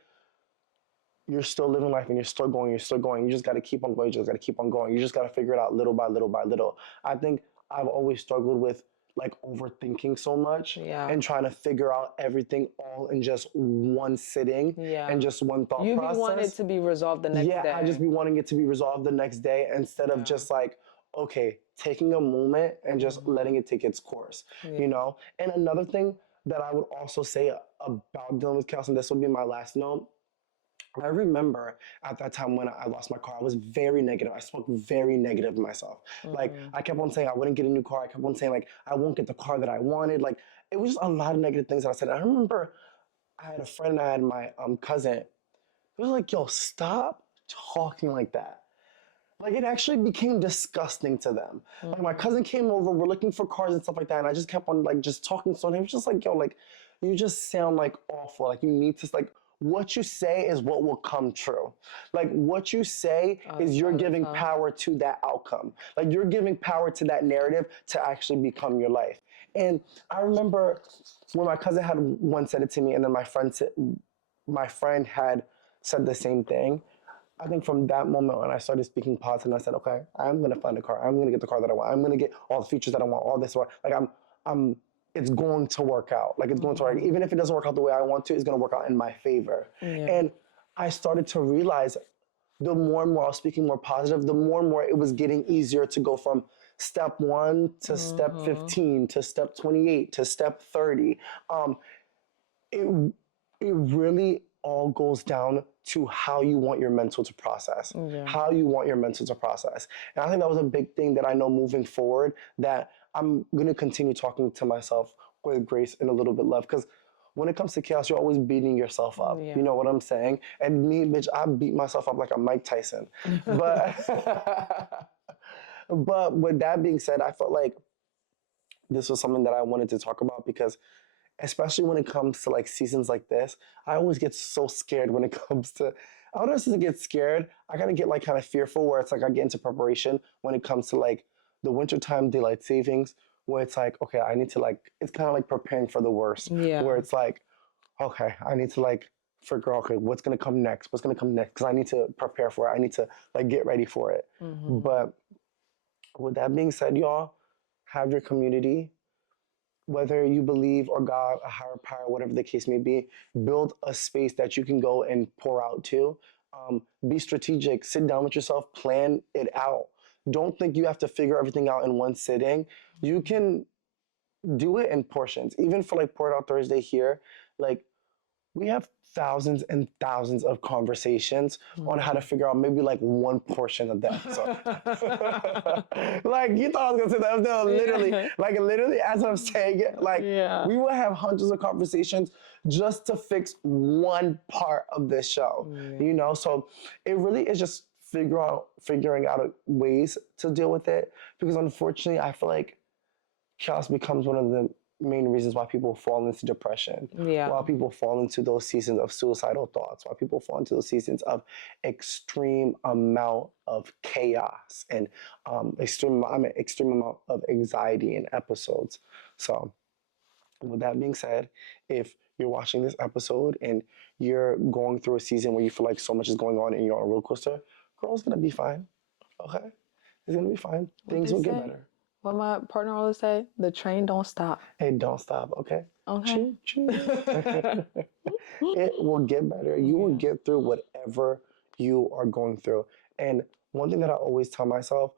you're still living life and you're still going, you're still going. You just gotta keep on going, you just gotta keep on going. You just gotta figure it out little by little by little. I think I've always struggled with like overthinking so much and trying to figure out everything all in just one sitting and just one thought process. You want it to be resolved the next day. Yeah, I just be wanting it to be resolved the next day instead of just like, okay, taking a moment and just letting it take its course, you know? And another thing that I would also say about dealing with chaos, and this will be my last note, I remember at that time when I lost my car, I was very negative. I spoke very negative to myself. Like, I kept on saying I wouldn't get a new car. I kept on saying, like, I won't get the car that I wanted. Like, it was just a lot of negative things that I said. I remember I had a friend, I had my cousin. It was like, yo, stop talking like that. Like, it actually became disgusting to them. Like, my cousin came over, we're looking for cars and stuff like that, and I just kept on, like, just talking to him. He was just like, yo, like, you just sound, like, awful. Like, you need to, like, what you say is what will come true. Like what you say is you're giving power to that outcome. Like you're giving power to that narrative to actually become your life. And I remember when my cousin had once said it to me, and then my friend had said the same thing. I think from that moment when I started speaking positive, I said, okay, I'm gonna find a car. I'm gonna get the car that I want. I'm gonna get all the features that I want. All this, like it's going to work out. Like it's going to work. Even if it doesn't work out the way I want to, it's going to work out in my favor. And I started to realize the more and more I was speaking more positive, the more and more it was getting easier to go from step 1 to step 15 to step 28 to step 30. It really all goes down to how you want your mental to process, how you want your mental to process. And I think that was a big thing that I know moving forward that I'm going to continue talking to myself with grace and a little bit love, because when it comes to chaos, you're always beating yourself up. You know what I'm saying? And me, bitch, I beat myself up like a Mike Tyson. But, but with that being said, I felt like this was something that I wanted to talk about because especially when it comes to like seasons like this, I always get so scared when it comes to I don't necessarily get scared. I kind of get like kind of fearful where it's like I get into preparation when it comes to like the wintertime daylight savings, where it's like, okay, I need to like, it's kind of like preparing for the worst, where Yeah. it's like, okay, I need to like figure out, okay, what's gonna come next? What's gonna come next? Because I need to prepare for it. I need to like get ready for it. Mm-hmm. But with that being said, y'all, have your community, whether you believe or God, a higher power, whatever the case may be, build a space that you can go and pour out to. Be strategic, sit down with yourself, plan it out. Don't think you have to figure everything out in one sitting. You can do it in portions. Even for like Pour It Out Thursday here, like we have thousands and thousands of conversations on how to figure out maybe like one portion of the episode. Like you thought I was gonna say that. No, literally, Yeah. like literally as I'm saying it, like Yeah. we will have hundreds of conversations just to fix one part of this show. Yeah. You know, so it really is just figuring out ways to deal with it, because unfortunately I feel like chaos becomes one of the main reasons why people fall into depression, Yeah. why people fall into those seasons of suicidal thoughts, why people fall into those seasons of extreme amount of chaos and extreme amount of anxiety in episodes. So, with that being said, if you're watching this episode and you're going through a season where you feel like so much is going on and you're on a roller coaster, girl, it's gonna be fine. Okay, it's gonna be fine. Things they will get say? better. What my partner always say, the train don't stop. Hey, don't stop, okay? Okay. Choo, choo. It will get better. You will get through whatever you are going through. And one thing that I always tell myself,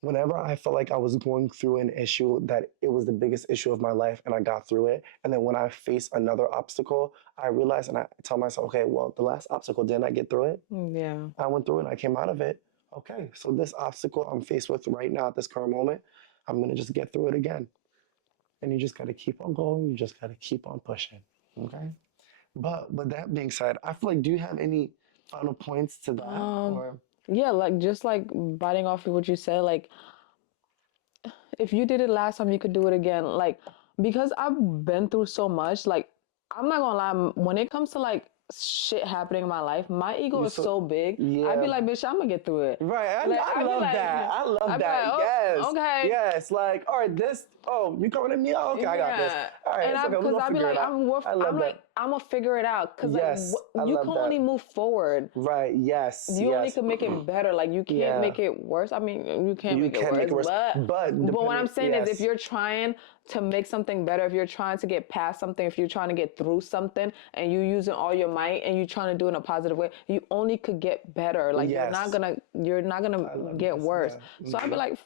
whenever I felt like I was going through an issue that it was the biggest issue of my life and I got through it, and then when I face another obstacle, I realize and I tell myself, okay, well, the last obstacle, didn't I get through it? Yeah. I went through it and I came out of it. Okay, so this obstacle I'm faced with right now at this current moment, I'm gonna just get through it again. And you just gotta keep on going. You just gotta keep on pushing. Okay. But with that being said, I feel like, do you have any final points to that? Or Yeah, like just like biting off of what you said, like if you did it last time, you could do it again. Like because I've been through so much, like I'm not gonna lie, when it comes to like shit happening in my life, my ego is so big. I'd be like, bitch, I'm gonna get through it. Right, Like, I I'd be love like- that. I love I'd be that. like, oh, Yes. okay. Yes. Like, all right, you coming at me? Oh, okay, I got this. All right, And it's okay. We're because gonna I'd be figure like, it out. I love that. I'm gonna figure it out. Cause Yes, like I you love can that. only move forward. Right. Yes. You only yes. can make it better. Like you can't Yeah. make it worse. I mean, you can't You make can it make it worse. worse, but what I'm saying is, if yes. you're trying to make something better, if you're trying to get past something, if you're trying to get through something, and you're using all your might and you're trying to do it in a positive way, you only could get better. Like Yes. you're not gonna get this, worse. yeah. So I'd be like,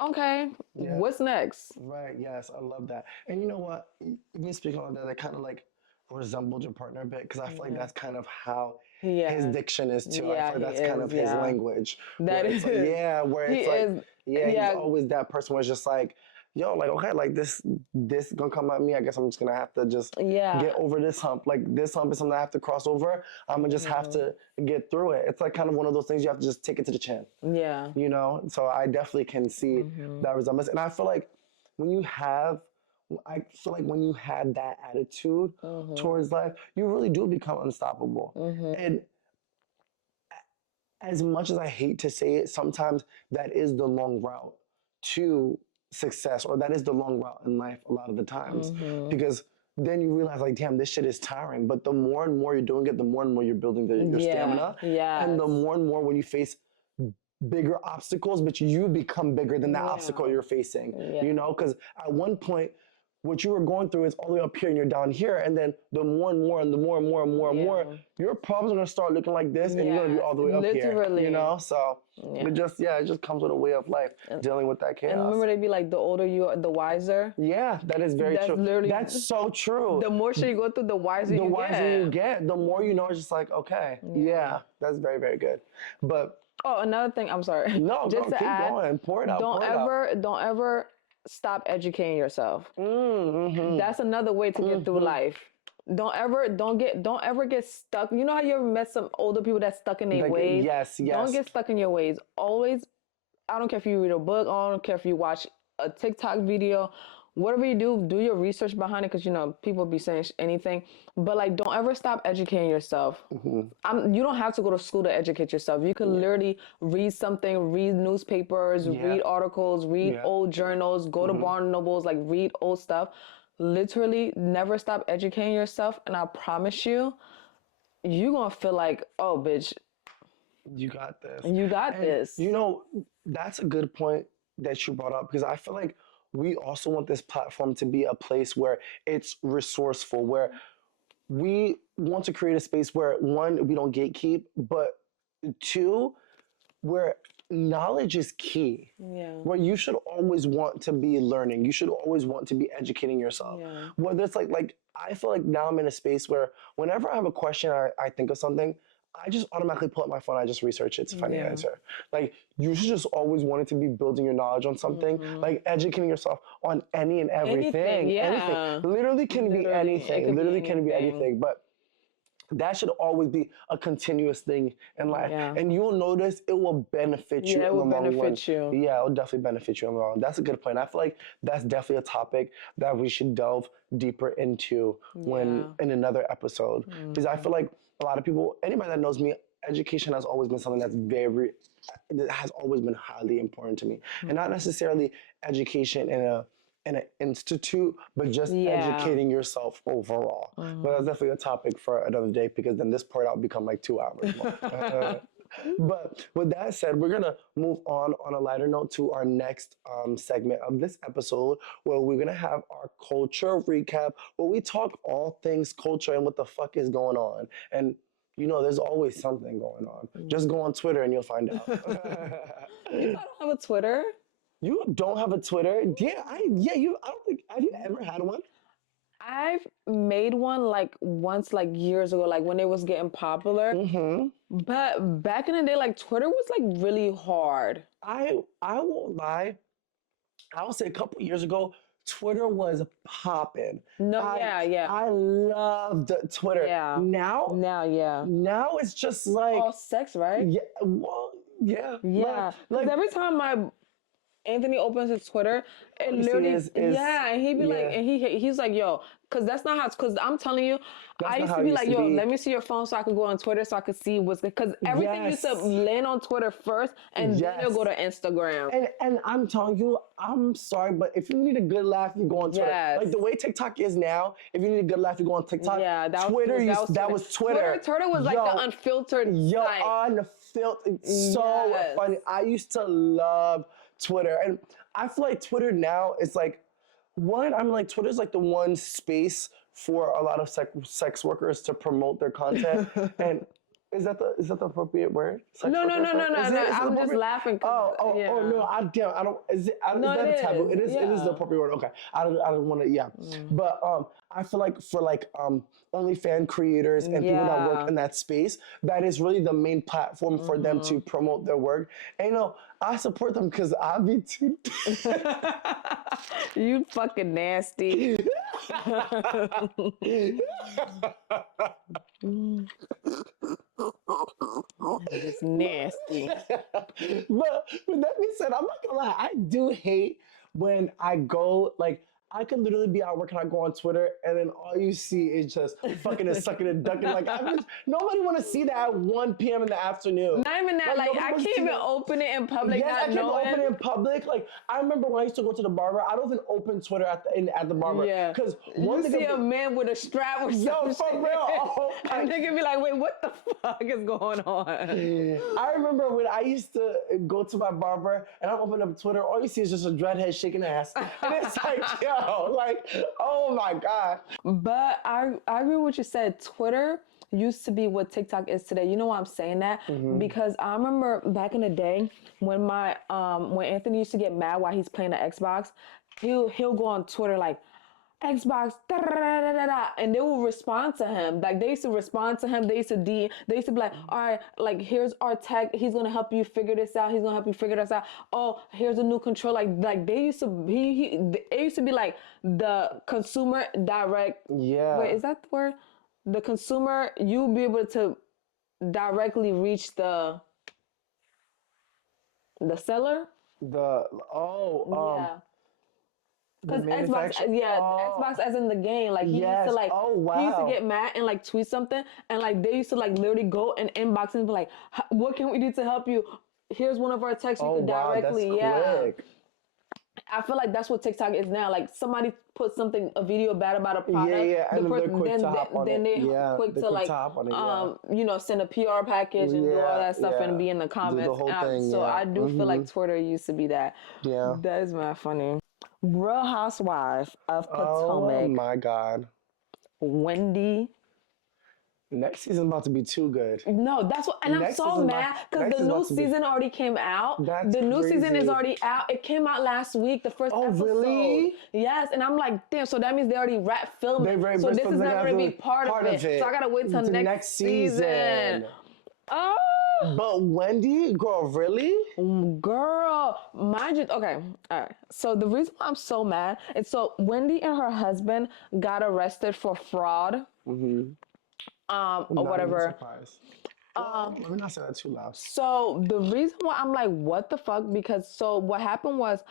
okay, Yeah. what's next? Right. Yes, I love that. And you know what? Me speaking on that, that kind of like resembled your partner a bit, because I feel like that's kind of how his Yeah. diction is too. I Yeah, feel like he that's kind is, of his yeah. language. That where it's like, is. yeah, where He it's like, is. yeah, Yeah. he's always that person where it's just like, yo, like, okay, like this gonna come at me. I guess I'm just gonna have to just Yeah. get over this hump. Like this hump is something I have to cross over. I'm gonna just have to get through it. It's like kind of one of those things you have to just take it to the chin. Yeah. You know? So I definitely can see that resemblance. And I feel like when you have that attitude towards life, you really do become unstoppable. And as much as I hate to say it, sometimes that is the long route to success, or that is the long route in life a lot of the times. Because then you realize, like, damn, this shit is tiring. But the more and more you're doing it, the more and more you're building your stamina. Yeah. And the more and more when you face bigger obstacles, but you become bigger than that obstacle you're facing. Yeah. You know, because at one point, what you were going through is all the way up here and you're down here. And then the more and more and the more and more and more and more, your problems are going to start looking like this, and you're going to be all the way up here. You know? So it just comes with a way of life, dealing with that chaos. And remember, they be like, the older you are, the wiser. Yeah, that is very true. Literally, that's so true. The more shit you go through, the wiser you get. The more you know, it's just like, okay, yeah, that's very, very good. But oh, another thing, I'm sorry. No, just keep going. Pour it out. Don't ever stop educating yourself. That's another way to get through life. Don't ever get stuck. You know how you ever met some older people that's stuck in their ways? Yes. Don't get stuck in your ways. Always, I don't care if you read a book, I don't care if you watch a TikTok video, whatever you do your research behind it, because you know people be saying anything, but like don't ever stop educating yourself. You don't have to go to school to educate yourself. You can literally read something, read newspapers, read articles, read old journals, go to Barnes and Nobles, like read old stuff. Literally never stop educating yourself, and I promise you're gonna feel like, oh bitch, You got this. you got And this. you know, that's a good point that you brought up because I feel like we also want this platform to be a place where it's resourceful, where we want to create a space where one, we don't gatekeep, but two, where knowledge is key. Yeah. Where you should always want to be learning. You should always want to be educating yourself. Yeah. Whether it's like I feel like now I'm in a space where whenever I have a question or I think of something, I just automatically pull up my phone. I just research it to find the answer. Like you should just always want to be building your knowledge on something, like educating yourself on any and everything. Anything. Literally can be anything. Literally can be anything. But that should always be a continuous thing in life. Yeah. And you'll notice it will benefit you in the long run. It will benefit you. Yeah, it will definitely benefit you in the long run. That's a good point. I feel like that's definitely a topic that we should delve deeper into when in another episode. Because I feel like a lot of people, anybody that knows me, education has always been something that has always been highly important to me. And not necessarily education in an institute, but just educating yourself overall. But that's definitely a topic for another day because then this part out become like 2 hours long. But with that said, we're gonna move on a lighter note to our next segment of this episode, where we're gonna have our culture recap, where we talk all things culture and what the fuck is going on. And you know, there's always something going on. Just go on Twitter and you'll find out. You don't have a Twitter? You don't have a Twitter? Yeah, I don't think, have you ever had one? I've made one like once, like years ago, like when it was getting popular. But back in the day, like Twitter was like really hard. I won't lie. I would say a couple years ago, Twitter was popping. I loved Twitter. Now it's just like all sex, right? Yeah, well, yeah. Like every time Anthony opens his Twitter, it literally and he'd be like, and he's like, yo, because that's not how. Because I'm telling you, I used to be like, yo, let me see your phone so I could go on Twitter so I could see what's good. Because everything used to land on Twitter first, and then it'll go to Instagram. And I'm telling you, I'm sorry, but if you need a good laugh, you go on Twitter. Like the way TikTok is now, if you need a good laugh, you go on TikTok. Yeah, that was Twitter. Twitter was like the unfiltered. Unfiltered. So funny. I used to love Twitter, and I feel like Twitter now is like Twitter's like the one space for a lot of sex workers to promote their content. And is that the appropriate word? No. I'm just laughing. No, I don't. Is that a taboo? It is the appropriate word. Okay, I don't want to. Yeah, but I feel like for OnlyFans creators and people that work in that space, that is really the main platform for them to promote their work. And I support them because I be too. You fucking nasty. Just nasty. But with that being said, I'm not gonna lie, I do hate when I go I could literally be at work and I go on Twitter and then all you see is just fucking and sucking and ducking. Nobody want to see that at 1 p.m. in the afternoon. Not even that. I can't even open it in public. Yes, I can't open it in public. I remember when I used to go to the barber, I don't even open Twitter at the barber. Yeah. Because you see a man with a strap or something. For real. And they can be like, wait, what the fuck is going on? I remember when I used to go to my barber and I open up Twitter, all you see is just a dreadhead shaking ass. And it's like, yo. Oh my God. But I agree with what you said. Twitter used to be what TikTok is today. You know why I'm saying that? Because I remember back in the day when when Anthony used to get mad while he's playing the Xbox, he'll go on Twitter like, Xbox, and they will respond to him. Like they used to respond to him. They used to be like, all right, like here's our tech. He's gonna help you figure this out. He's gonna help you figure this out. Oh, here's a new control. Like they used to it used to be like the consumer direct. Yeah. Wait, is that the word? The consumer, you'll be able to directly reach the seller. Because Xbox, manufacturer? yeah, Oh, Xbox as in the game, like he used to yes. like Oh, he used to wow. get mad and like tweet something, and like they used to like literally go and inbox and be like, "What can we do to help you? Here's one of our texts you Oh, could wow. That's directly." Yeah, quick. I feel like that's what TikTok is now. Like somebody put something, a video bad about a Yeah, product, yeah. the And then they're person quick to then hop on then it. they Yeah. quick They're to quick to like hop on it. Yeah. send a PR package and do all Yeah. that stuff and Yeah. be in the Do the comments. whole thing. So Yeah. I do feel like Twitter used to be that. Yeah. That is mad funny. Real Housewife of Oh, Potomac, my God. Wendy. Next season's about to be too good. No, that's what, and I'm Next so season about mad because next the is new about to be. season already came out. That's The new season is crazy. already out. It came out last week, the first Oh, episode. really? Yes, and I'm like, damn. So that means they already wrapped filming. They very So this so is they not gotta going to do be part of it. So I gotta wait till the next season. Oh, But Wendy, girl, really? girl, mind you. Okay, all right. So the reason why I'm so mad is so Wendy and her husband got arrested for fraud. I'm Or not even whatever. surprised. Well, let me not say that too loud. So the reason why I'm like, what the fuck? Because so what happened was,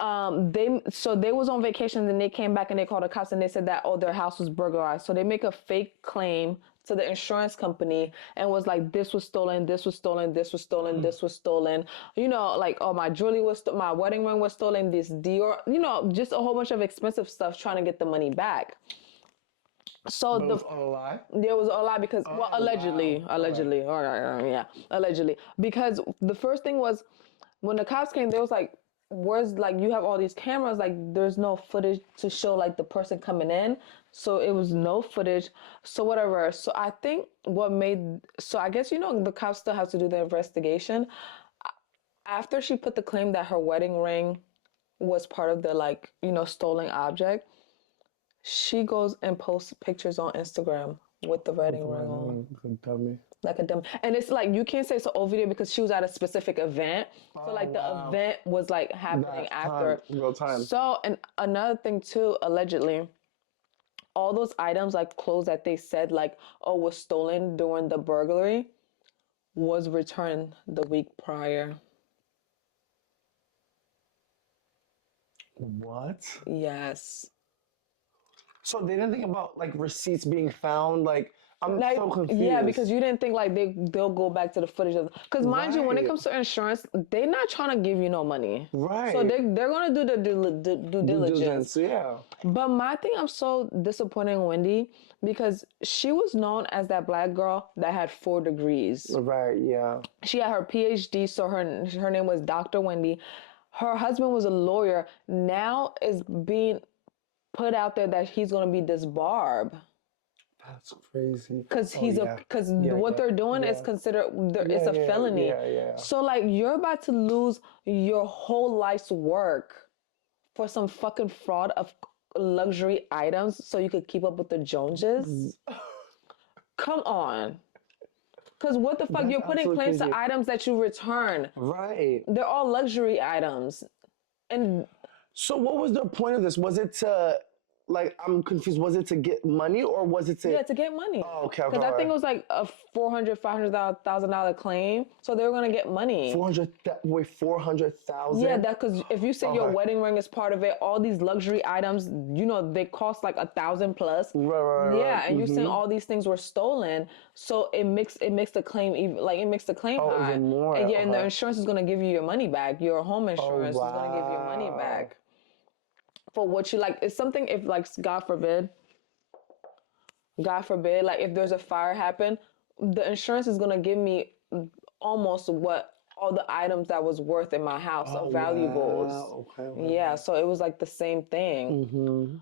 they was on vacation and they came back and they called the cops and they said that their house was burglarized. So they make a fake claim to the insurance company and was like, this was stolen, this was stolen, this was stolen, this was stolen. You know, like, oh, my jewelry was my wedding ring was stolen, this Dior, you know, just a whole bunch of expensive stuff trying to get the money back. So But it was all a lie? there was a lot because allegedly, wow. Okay. or yeah, allegedly, because the first thing was when the cops came, they was like, "Where's like you have all these cameras? Like there's no footage to show like the person coming in." So it was no footage. So whatever. So I think I guess the cops still have to do the investigation. After she put the claim that her wedding ring was part of the stolen object, she goes and posts pictures on Instagram with the wedding ring on. Tell me. Like a dumb. And it's like, you can't say it's an old video because she was at a specific event. So like the event was like happening after. Real time. So, and another thing too, allegedly, all those items like clothes that they said like, was stolen during the burglary was returned the week prior. What? Yes. So they didn't think about like receipts being found. Like I'm Like, so confused. yeah, because you didn't think like they'll go back to the footage of, because mind you, when it Right. comes to insurance, they're not trying to give you no money. Right. So they're gonna do the due diligence. Yeah. But my thing, I'm so disappointed in Wendy because she was known as that black girl that had 4 degrees. Right. Yeah. She had her PhD, so her name was Dr. Wendy. Her husband was a lawyer. Now is being put out there that he's gonna be this Barb. That's crazy. Because Yeah, what they're doing is considered it's a felony. Yeah. So like you're about to lose your whole life's work for some fucking fraud of luxury items so you could keep up with the Joneses. Come on. Because what the fuck? That's You're putting absolutely claims crazy. to items that you return. Right. They're all luxury items. And So what was the point of this? Was it to like I'm confused. Was it to get money or was it to yeah, to get money. Oh, okay. Because I think it was like a $500,000 claim. So they were going to get money. 400,000? Yeah, that because if you say your Okay. wedding ring is part of it, all these luxury items, they cost like 1,000 plus. Right. Yeah, and you're saying all these things were stolen, so it makes the claim it makes the claim high. even more. And yeah, and the Okay. insurance is gonna give you your money back. Your home insurance is gonna give you your money wow. back for what you like. It's something if like God forbid, like if there's a fire happen, the insurance is gonna give me almost what all the items that was worth in my house of valuables. Wow. Okay. Yeah, so it was like the same thing.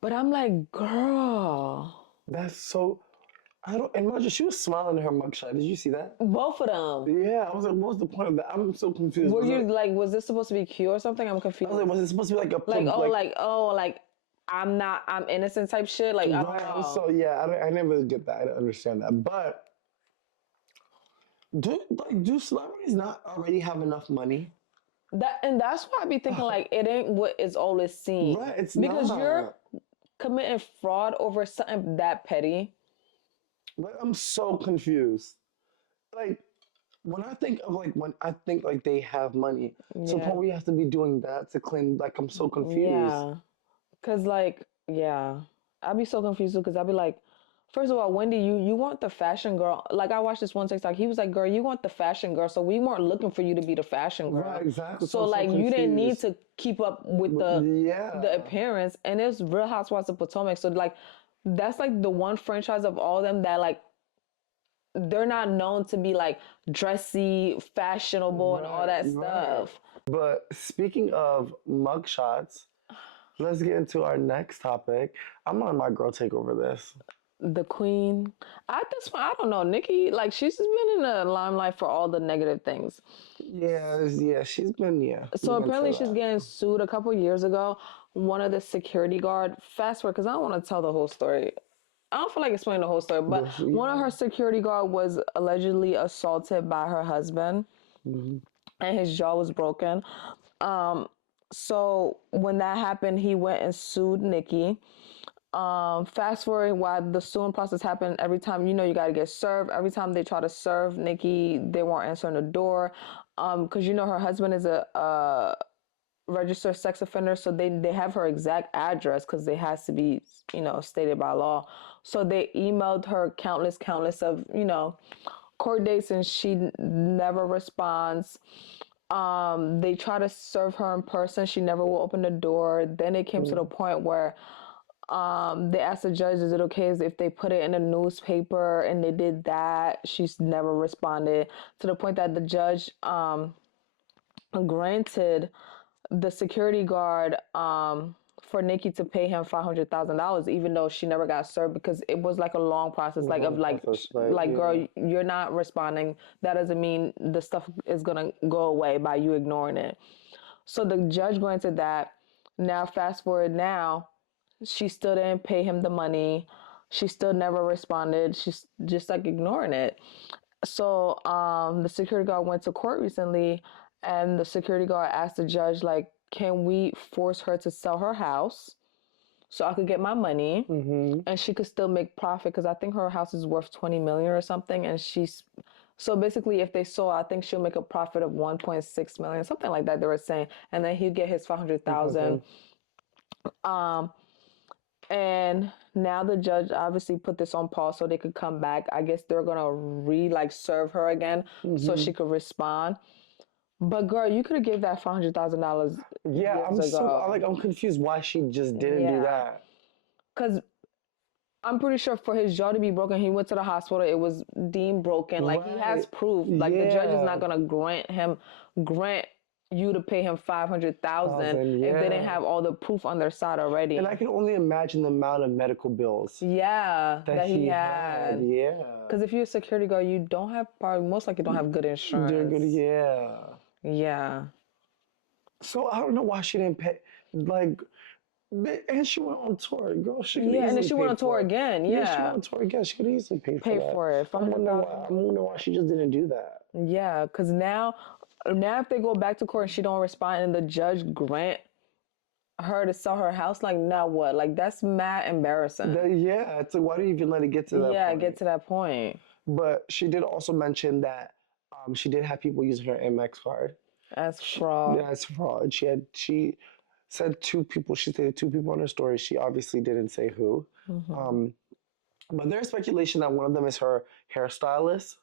But I'm like, girl, That's so. I don't imagine she was smiling in her mugshot. Did you see that? both of them. Yeah, I was like, what was the point of that? I'm so confused. Were Was you it- like, was this supposed to be cute or something? I'm I confused. was like, was it supposed to be like a I'm innocent type shit. Like, I don't right? know. So yeah, I never get that. I don't understand that. But do celebrities not already have enough money? That's why I be thinking like it ain't what it's always seen. Right, it's because not. you're committing fraud over something that petty. Like, I'm so confused. Like, when I think of like when I think like they have money, so the Yeah. point where you have to be doing that to claim like I'm so confused. Yeah. Cause like, yeah, I'd be so confused because I'd be like, first of all, Wendy, you want the fashion girl. Like I watched this one TikTok. He was like, girl, you want the fashion girl. So we weren't looking for you to be the fashion Right, girl. exactly. So So I'm so like you didn't need confused. to keep up with the Yeah. appearance. And it's Real Housewives of Potomac. So like that's like the one franchise of all of them that like they're not known to be like dressy, fashionable, and all Right, that right. stuff. But speaking of mugshots, let's get into our next topic. I'm on my girl take over this. The queen. At this point, I don't know. Nikki, like she's just been in the limelight for all the negative things. Yeah, yeah, she's been, yeah, So you can say apparently she's that. getting sued a couple years ago. One of the security guard, fast forward, because I don't want to tell the whole story. I don't feel like explaining the whole story, but one of Yeah. her security guard was allegedly assaulted by her husband Hmm. and his jaw was broken. Um, so when that happened, he went and sued Nikki. Fast forward while the suing process happened, every time you got to get served. Every time they try to serve Nikki, they weren't answering the door. Because her husband is a registered sex offender, so they have her exact address because it has to be stated by law. So they emailed her countless of court dates, and she never responds. They try to serve her in person. She never will open the door. Then it came to the point where they asked the judge, is it okay if they put it in a newspaper? And they did that. She's never responded to the point that the judge granted the security guard for Nikki to pay him $500,000, even though she never got served because it was like a long process, like of Long process, like, like yeah. girl, you're not responding. That doesn't mean the stuff is gonna go away by you ignoring it. So the judge granted that. Now fast forward now, she still didn't pay him the money. She still never responded. She's just like ignoring it. So the security guard went to court recently, and the security guard asked the judge, like, can we force her to sell her house so I could get my money Hmm. and she could still make profit? Because I think her house is worth 20 million or something, and she's so basically, if they sold, I think she'll make a profit of 1.6 million, something like that. They were saying, and then he'd get his 500,000. Um, and now the judge obviously put this on pause so they could come back. I guess they're gonna serve her again so Hmm. she could respond. But girl, you could have gave that $500,000 Yeah, years ago. I'm confused why she just didn't do Yeah, that. because I'm pretty sure for his jaw to be broken, he went to the hospital. It was deemed broken. Like he has Right. proof. Like the judge is Yeah. not gonna grant you to pay him 500,000 Thousand, if they yeah. didn't have all the proof on their side And already. I can only imagine the amount of medical bills Yeah, that that he he had. had. Yeah. Because if you're a security guard, you don't have probably most likely don't have good They're good, insurance. yeah. Yeah. So I don't know why she didn't pay. Like, and she went on tour. Girl, she could Yeah, and then easily she went pay on tour for it. again. Yeah, she went Yeah. on tour again. She could easily pay for Pay that. for it. $500,000. I'm wondering why she just didn't do that. Yeah, because now if they go back to court and she don't respond and the judge grant her to sell her house, like now what? Like that's mad embarrassing. Yeah, it's like, why do you even let it get to that Yeah, get point? to that point. But she did also mention that she did have people using her Amex card. That's fraud. That's fraud. She said two people. She stated two people on her story. She obviously didn't say who. Hmm. Um, but there's speculation that one of them is her hairstylist.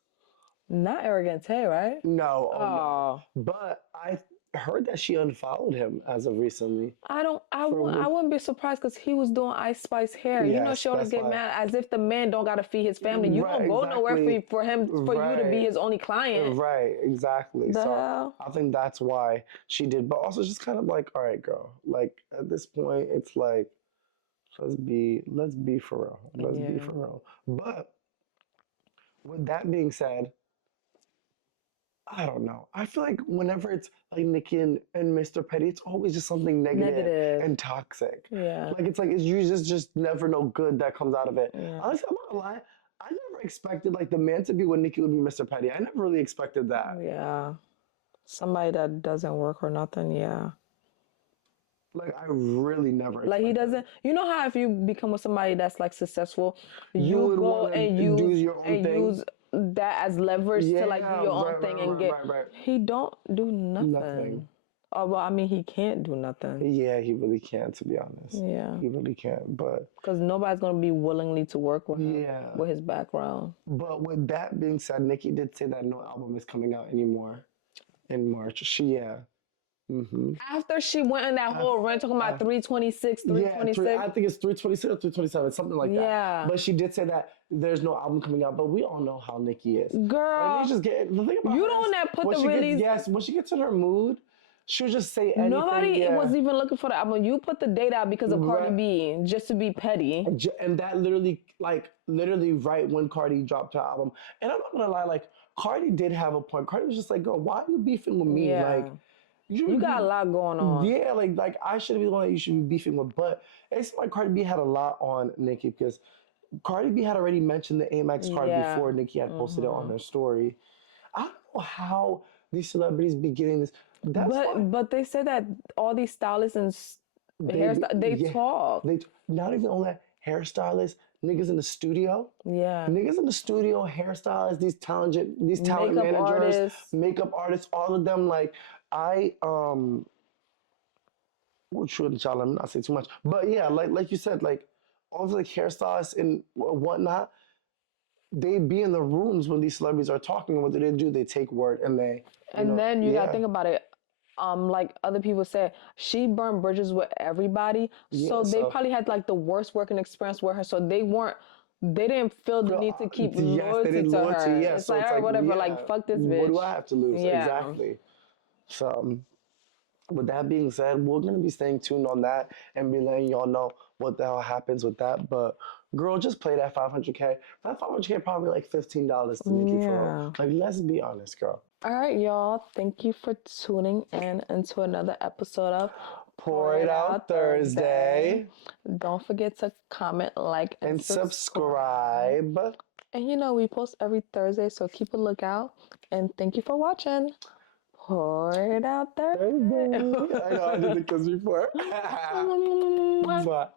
Not arrogant, right? No, oh no. Oh, But I heard that she unfollowed him as of recently. I don't. For I what? wouldn't be surprised because he was doing Ice Spice hair. Yes, She always that's get why. mad as if the man don't gotta feed his family. You Right, don't go nowhere exactly. for you to be Right. his only client. Right, exactly. The So hell? I think that's why she did. But also just kind of like, all right, girl. Like at this point, it's like let's be for real. Let's be Yeah. for real. But with that being said, I don't know. I feel like whenever it's like Nikki and Mr. Petty, it's always just something negative Negative. and toxic. Yeah. Like it's you just never know good that comes out of it. Yeah. Honestly, I'm not gonna lie. I never expected like the man to be with Nikki would be Mr. Petty. I never really expected that. Yeah. Somebody that doesn't work or nothing. Yeah. Like I really never Like he expected. doesn't. You know how if you become with somebody that's like successful, You you would go want to do your own and thing. use that as leverage to like do your own right, thing right, and get. right. He don't do nothing. Nothing. Oh well, I mean he can't do nothing. Yeah, he really can't, to be honest. Yeah, He really can't. But because nobody's gonna be willingly to work with him yeah. with his background. But with that being said, Nicki did say that no album is coming out anymore in March. After she went in that whole rant talking about 326, Yeah, 326. I think it's 326 or 327, something like that. Yeah. But she did say that there's no album coming out, but we all know how Nicki is. Girl, Like, just get, the thing about you her don't is that put when the she release. Yes, when she gets in her mood, she'll just say anything. Nobody was even looking for the album. You put the date out because of Cardi B, just to be petty. And that literally right when Cardi dropped her album. And I'm not gonna lie, like, Cardi did have a point. Cardi was just like, girl, why are you beefing with me? Yeah. Like, you got a lot going on. Yeah, like I should be the one that you should be beefing with. But it's like Cardi B had a lot on Nicki because Cardi B had already mentioned the Amex card before Nicki had posted it on her story. I don't know how these celebrities be getting this. But they say that all these stylists and they talk. Not even on that, hairstylists, niggas in the studio. Yeah. Niggas in the studio, hairstylists, these talent Makeup managers, makeup artists, all of them. Like well, sure, child, let me not say too much. But yeah, like you said, like all the like hairstylists and whatnot, they be in the rooms when these celebrities are talking. And what do? They take word and they. Then you gotta think about it. Like other people said, she burned bridges with everybody. So they probably had like the worst working experience with her. So they didn't feel the need to keep loyalty to her. Yeah, it's so like, all right, whatever, like fuck this bitch. What do I have to lose? Yeah. Exactly. So with that being said, we're gonna be staying tuned on that and be letting y'all know what the hell happens with that. But girl, just play that 500K. That 500K probably like $15 to Nicki for real. Like, let's be honest, girl. All right, y'all. Thank you for tuning in into another episode of Pour It Out Thursday. Don't forget to comment, like, and subscribe. And we post every Thursday, so keep a lookout. And thank you for watching. Pour It Out Thursday. I know, I did the quiz before. Bye.